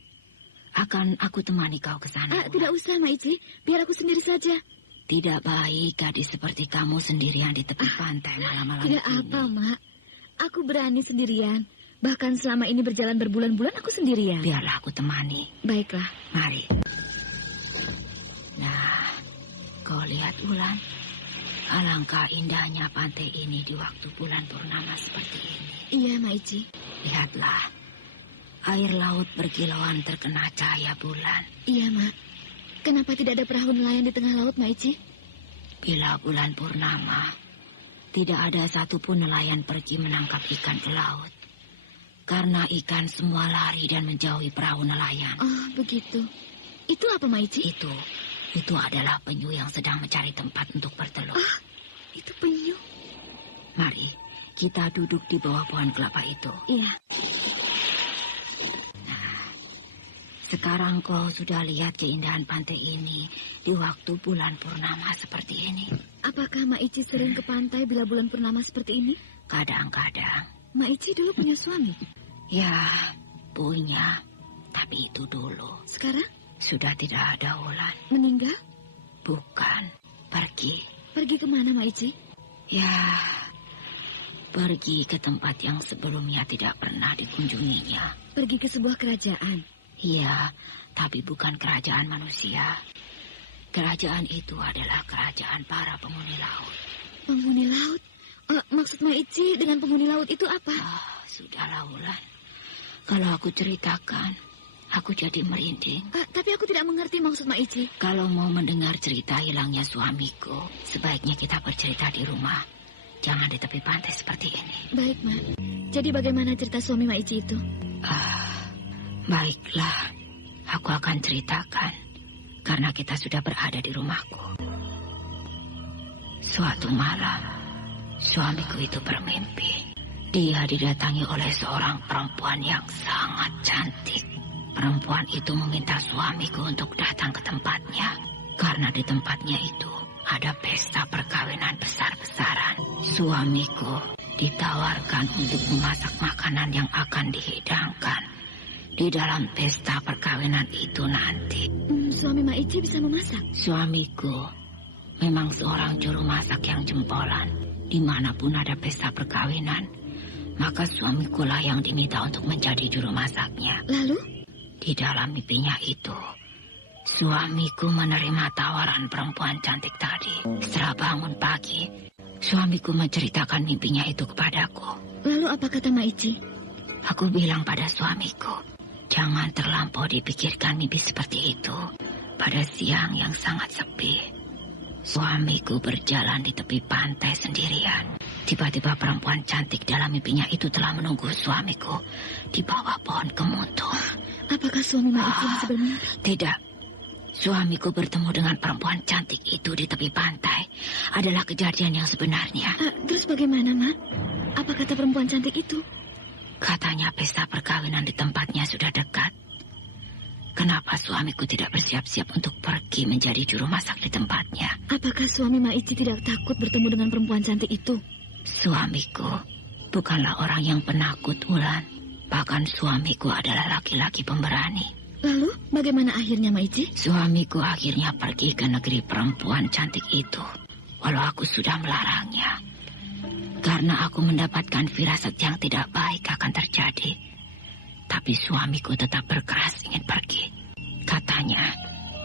Akan aku temani kau ke sana. Tidak usah, Mak Ici. Biar aku sendiri saja. Tidak baik gadis seperti kamu sendirian di tepi pantai malam-malam ini. Tidak apa, Mak. Aku berani sendirian. Bahkan selama ini berjalan berbulan-bulan aku sendirian. Biarlah aku temani. Baiklah. Mari. Nah, kau lihat, Wulan. Alangkah indahnya pantai ini di waktu bulan purnama seperti ini. Iya, Mak Ici. Lihatlah, air laut berkilauan terkena cahaya bulan. Iya, Mak. Kenapa tidak ada perahu nelayan di tengah laut, Mak Ici? Bila bulan purnama, tidak ada satupun nelayan pergi menangkap ikan ke laut. Karena ikan semua lari dan menjauhi perahu nelayan. Oh, begitu. Itu apa, Mak Ici? Itu adalah penyu yang sedang mencari tempat untuk bertelur. Itu penyu. Mari, kita duduk di bawah pohon kelapa itu. Iya. Nah, sekarang kau sudah lihat keindahan pantai ini di waktu bulan purnama seperti ini. Apakah Mak Ici sering ke pantai bila bulan purnama seperti ini? Kadang-kadang. Mak Ici dulu punya suami? Ya, punya. Tapi itu dulu. Sekarang? Sudah tidak ada, Wulan. Meninggal? Bukan, pergi. Pergi kemana, Mak Ici? Ya, pergi ke tempat yang sebelumnya tidak pernah dikunjunginya. Pergi ke sebuah kerajaan? Iya, tapi bukan kerajaan manusia. Kerajaan itu adalah kerajaan para penghuni laut. Penghuni laut? Maksud Mak Ici dengan penghuni laut itu apa? Sudahlah, Wulan. Kalau aku ceritakan, aku jadi merinding. Tapi aku tidak mengerti maksud Mak Ici. Kalau mau mendengar cerita hilangnya suamiku, sebaiknya kita bercerita di rumah. Jangan di tepi pantai seperti ini. Baik, Mak. Jadi bagaimana cerita suami Mak Ici itu? Baiklah, aku akan ceritakan. Karena kita sudah berada di rumahku. Suatu malam, suamiku itu bermimpi. Dia didatangi oleh seorang perempuan yang sangat cantik. Perempuan itu meminta suamiku untuk datang ke tempatnya. Karena di tempatnya itu ada pesta perkawinan besar-besaran. Suamiku ditawarkan untuk memasak makanan yang akan dihidangkan di dalam pesta perkawinan itu nanti. Suami Mak Ici bisa memasak? Suamiku memang seorang juru masak yang jempolan. Dimanapun ada pesta perkawinan, maka suamikulah yang diminta untuk menjadi juru masaknya. Lalu? Di dalam mimpinya itu, suamiku menerima tawaran perempuan cantik tadi. Setelah bangun pagi, suamiku menceritakan mimpinya itu kepadaku. Lalu apa kata Mak Ici? Aku bilang pada suamiku, jangan terlampau dipikirkan mimpi seperti itu pada siang yang sangat sepi. Suamiku berjalan di tepi pantai sendirian. Tiba-tiba perempuan cantik dalam mimpinya itu telah menunggu suamiku di bawah pohon kemutu. Apakah suami Mak Ici masih bermimpi? Tidak. Suamiku bertemu dengan perempuan cantik itu di tepi pantai adalah kejadian yang sebenarnya. Terus bagaimana, Ma? Apa kata perempuan cantik itu? Katanya pesta perkawinan di tempatnya sudah dekat. Kenapa suamiku tidak bersiap-siap untuk pergi menjadi juru masak di tempatnya? Apakah suami Maici tidak takut bertemu dengan perempuan cantik itu? Suamiku bukanlah orang yang penakut, Wulan. Bahkan suamiku adalah laki-laki pemberani. Lalu bagaimana akhirnya, Maici? Suamiku akhirnya pergi ke negeri perempuan cantik itu, walau aku sudah melarangnya. Karena aku mendapatkan firasat yang tidak baik akan terjadi. Tapi suamiku tetap berkeras ingin pergi. Katanya,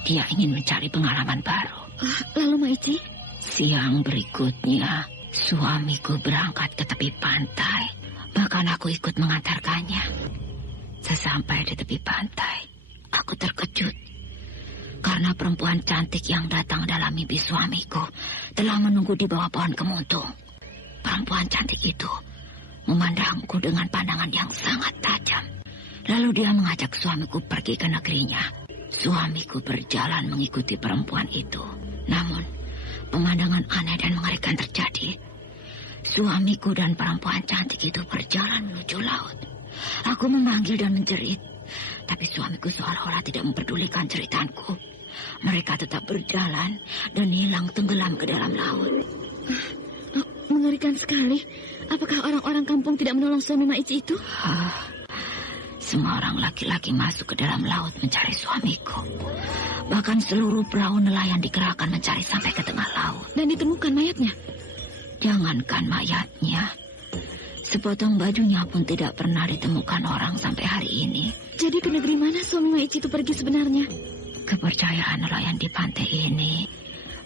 dia ingin mencari pengalaman baru. Lalu Maici? Siang berikutnya, suamiku berangkat ke tepi pantai. Bahkan aku ikut mengantarkannya. Sesampai di tepi pantai, aku terkejut. Karena perempuan cantik yang datang dalam mimpi suamiku telah menunggu di bawah pohon kemuntung. Perempuan cantik itu memandangku dengan pandangan yang sangat tajam. Lalu dia mengajak suamiku pergi ke negerinya. Suamiku berjalan mengikuti perempuan itu. Namun, pemandangan aneh dan mengerikan terjadi. Suamiku dan perempuan cantik itu berjalan menuju laut. Aku memanggil dan menjerit. Tapi suamiku seolah-olah tidak memperdulikan jeritanku. Mereka tetap berjalan dan hilang tenggelam ke dalam laut. Mengerikan sekali. Apakah orang-orang kampung tidak menolong suami Maici itu? Semua orang laki-laki masuk ke dalam laut mencari suamiku. Bahkan seluruh perahu nelayan dikerahkan mencari sampai ke tengah laut. Dan ditemukan mayatnya? Jangankan mayatnya, sepotong bajunya pun tidak pernah ditemukan orang sampai hari ini. Jadi ke negeri mana suami Maici itu pergi sebenarnya? Kepercayaan nelayan di pantai ini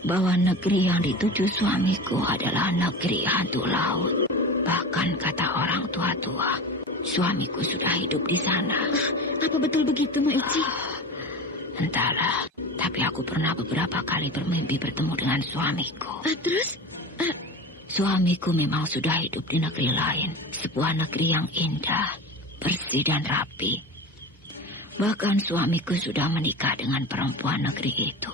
bahwa negeri yang dituju suamiku adalah negeri hantu laut. Bahkan kata orang tua-tua, suamiku sudah hidup di sana. Apa betul begitu, Maici? Entahlah, tapi aku pernah beberapa kali bermimpi bertemu dengan suamiku. Terus? Suamiku memang sudah hidup di negeri lain, sebuah negeri yang indah, bersih dan rapi. Bahkan suamiku sudah menikah dengan perempuan negeri itu.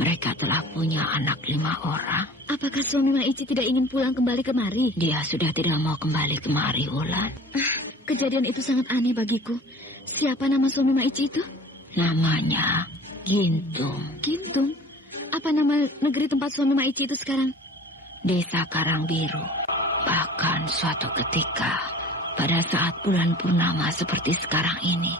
Mereka telah punya anak 5 orang. Apakah suami Maici tidak ingin pulang kembali kemari? Dia sudah tidak mau kembali kemari, Wulan. Kejadian itu sangat aneh bagiku. Siapa nama suami Maici itu? Namanya Gintung. Gintung? Apa nama negeri tempat suami Maici itu sekarang? Desa Karangbiru. Bahkan suatu ketika, pada saat bulan purnama seperti sekarang ini,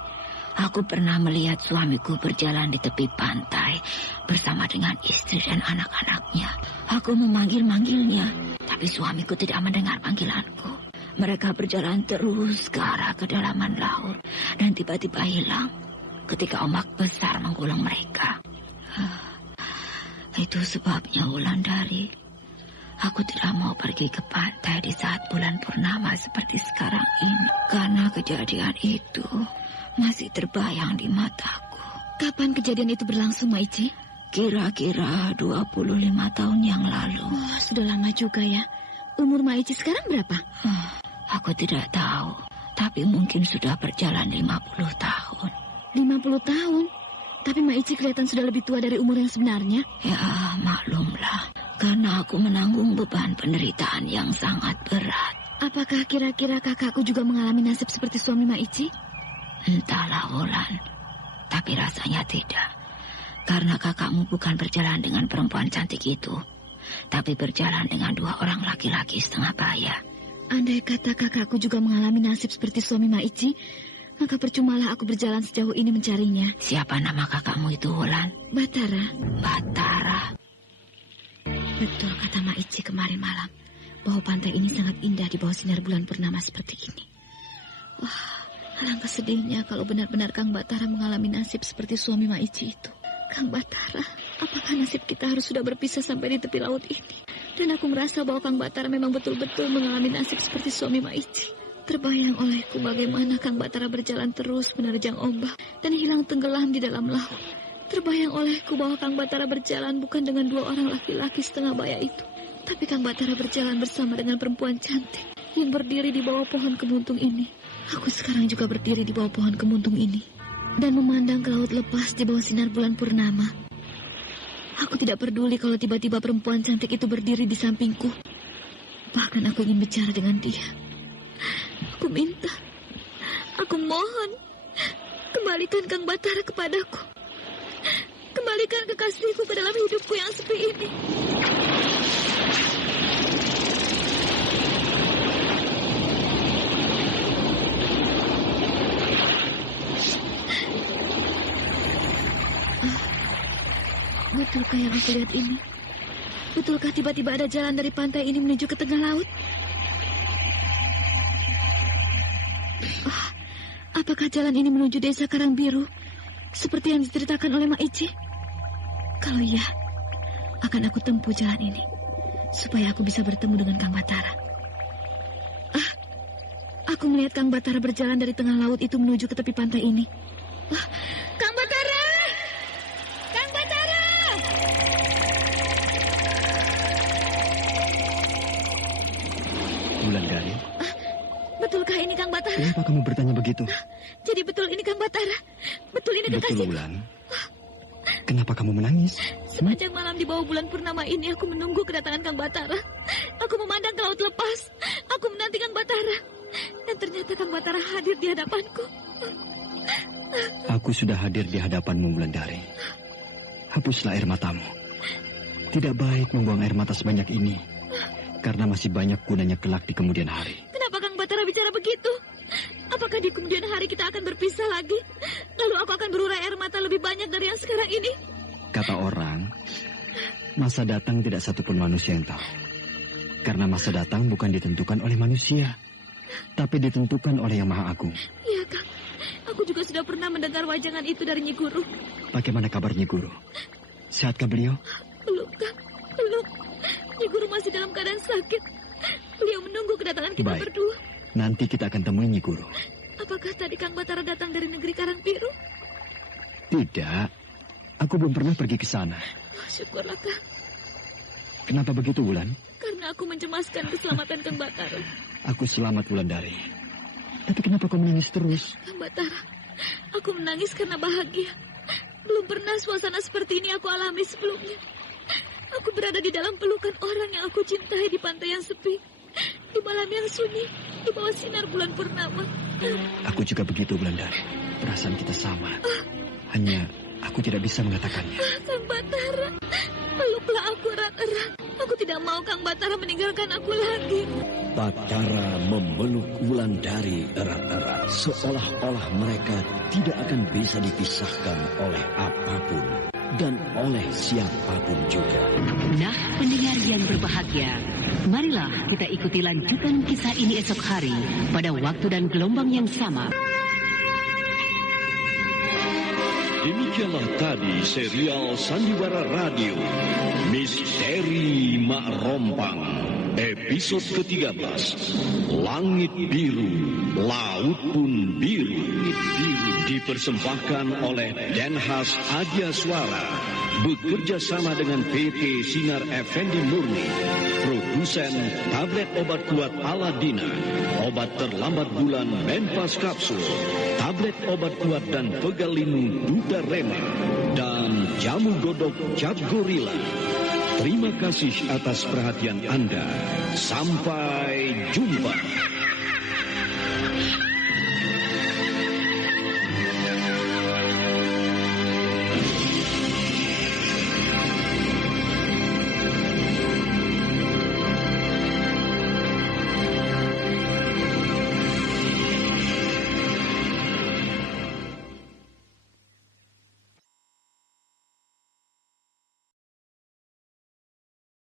aku pernah melihat suamiku berjalan di tepi pantai bersama dengan istri dan anak-anaknya. Aku memanggil-manggilnya, tapi suamiku tidak mendengar panggilanku. Mereka berjalan terus ke arah kedalaman laut dan tiba-tiba hilang ketika ombak besar menggulung mereka. Itu sebabnya, Wulandari, aku tidak mau pergi ke pantai di saat bulan purnama seperti sekarang ini. Karena kejadian itu masih terbayang di mataku. Kapan kejadian itu berlangsung, Maici? Kira-kira 25 tahun yang lalu. Sudah lama juga ya. Umur Maici sekarang berapa? Aku tidak tahu. Tapi mungkin sudah berjalan 50 tahun. 50 tahun? Tapi Maici kelihatan sudah lebih tua dari umur yang sebenarnya. Ya, maklumlah. Karena aku menanggung beban penderitaan yang sangat berat. Apakah kira-kira kakakku juga mengalami nasib seperti suami Maici? Entahlah, Wulan. Tapi rasanya tidak. Karena kakakmu bukan berjalan dengan perempuan cantik itu, tapi berjalan dengan 2 orang laki-laki setengah baya. Andai kata kakakku juga mengalami nasib seperti suami Maici, maka percumalah aku berjalan sejauh ini mencarinya. Siapa nama kakakmu itu, Wulan? Batara. Batara. Betul kata Maici kemarin malam, bahwa pantai ini sangat indah di bawah sinar bulan purnama seperti ini. Wah, alangkah sedihnya kalau benar-benar Kang Batara mengalami nasib seperti suami Maici itu. Kang Batara, apakah nasib kita harus sudah berpisah sampai di tepi laut ini? Dan aku merasa bahwa Kang Batara memang betul-betul mengalami nasib seperti suami Maici. Terbayang olehku bagaimana Kang Batara berjalan terus menerjang ombak dan hilang tenggelam di dalam laut. Terbayang olehku bahwa Kang Batara berjalan bukan dengan 2 orang laki-laki setengah baya itu, tapi Kang Batara berjalan bersama dengan perempuan cantik yang berdiri di bawah pohon kemuntung ini. Aku sekarang juga berdiri di bawah pohon kemuntung ini. dan memandang ke laut lepas di bawah sinar bulan purnama. Aku tidak peduli kalau tiba-tiba perempuan cantik itu berdiri di sampingku. Bahkan aku ingin bicara dengan dia. Aku minta, aku mohon, kembalikan Kang Batara kepadaku. Kembalikan kekasihku ke dalam hidupku yang sepi ini. Betulkah yang aku lihat ini? Betulkah tiba-tiba ada jalan dari pantai ini menuju ke tengah laut? Apakah jalan ini menuju desa Karangbiru, seperti yang diceritakan oleh Mak Ici? Kalau iya, akan aku tempuh jalan ini, supaya aku bisa bertemu dengan Kang Batara. Aku melihat Kang Batara berjalan dari tengah laut itu menuju ke tepi pantai ini. Kang Batara! Kang Batara! Wulandari. Betulkah ini Kang Batara? Kenapa kamu bertanya begitu? Jadi betul ini Kang Batara? Betul ini kekasih? Betul, Wulan. Kenapa kamu menangis? Sepanjang malam di bawah bulan purnama ini aku menunggu kedatangan Kang Batara. Aku memandang ke laut lepas. Aku menanti Kang Batara. Dan ternyata Kang Batara hadir di hadapanku. Aku sudah hadir di hadapanmu, Wulandari. Hapuslah air matamu. Tidak baik membuang air mata sebanyak ini. Karena masih banyak gunanya kelak di kemudian hari. Kenapa Kang Batara bicara begitu? Apakah di kemudian hari kita akan berpisah lagi? Lalu aku akan berurai air mata lebih banyak dari yang sekarang ini? Kata orang, masa datang tidak satupun manusia yang tahu. Karena masa datang bukan ditentukan oleh manusia, tapi ditentukan oleh Yang Maha Agung. Iya, Kang. Aku juga sudah pernah mendengar wajangan itu dari Nyi Guru. Bagaimana kabar Nyi Guru? Sehatkah beliau? Belum, Kang. Belum. Nyi Guru masih dalam keadaan sakit. Beliau menunggu kedatangan kita berdua. Nanti kita akan temui Nyi Guru. Apakah tadi Kang Batara datang dari negeri Karangbiru? Tidak. Aku belum pernah pergi ke sana. Syukurlah, Kang. Kenapa begitu, Wulan? Karena aku mencemaskan keselamatan Kang Batara. Aku selamat, Wulandari. Tapi kenapa kau menangis terus? Kang Batara, aku menangis karena bahagia. Belum pernah suasana seperti ini aku alami sebelumnya. Aku berada di dalam pelukan orang yang aku cintai di pantai yang sepi. Di malam yang sunyi, di bawah sinar bulan purnama. Aku juga begitu, Wulandari. Perasaan kita sama. Hanya aku tidak bisa mengatakannya. Kang Batara, peluklah aku erat-erat. Aku tidak mau Kang Batara meninggalkan aku lagi. Batara memeluk Wulandari erat-erat, seolah-olah mereka tidak akan bisa dipisahkan oleh apapun dan oleh siapapun juga. Nah, pendengar yang berbahagia, marilah kita ikuti lanjutan kisah ini esok hari pada waktu dan gelombang yang sama. Demikianlah tadi serial Sandiwara Radio Misteri Mak Rompang, episode ke-13, Langit Biru, Laut Pun Biru, dipersembahkan oleh Denhas Adya Suara, bekerja sama dengan PT Sinar Effendi Murni, produsen tablet obat kuat Aladina, obat terlambat bulan Menpas Kapsul, tablet obat kuat dan pegalinu Duta Rema, dan jamu godok Cap Gorilla. Terima kasih atas perhatian Anda. Sampai jumpa.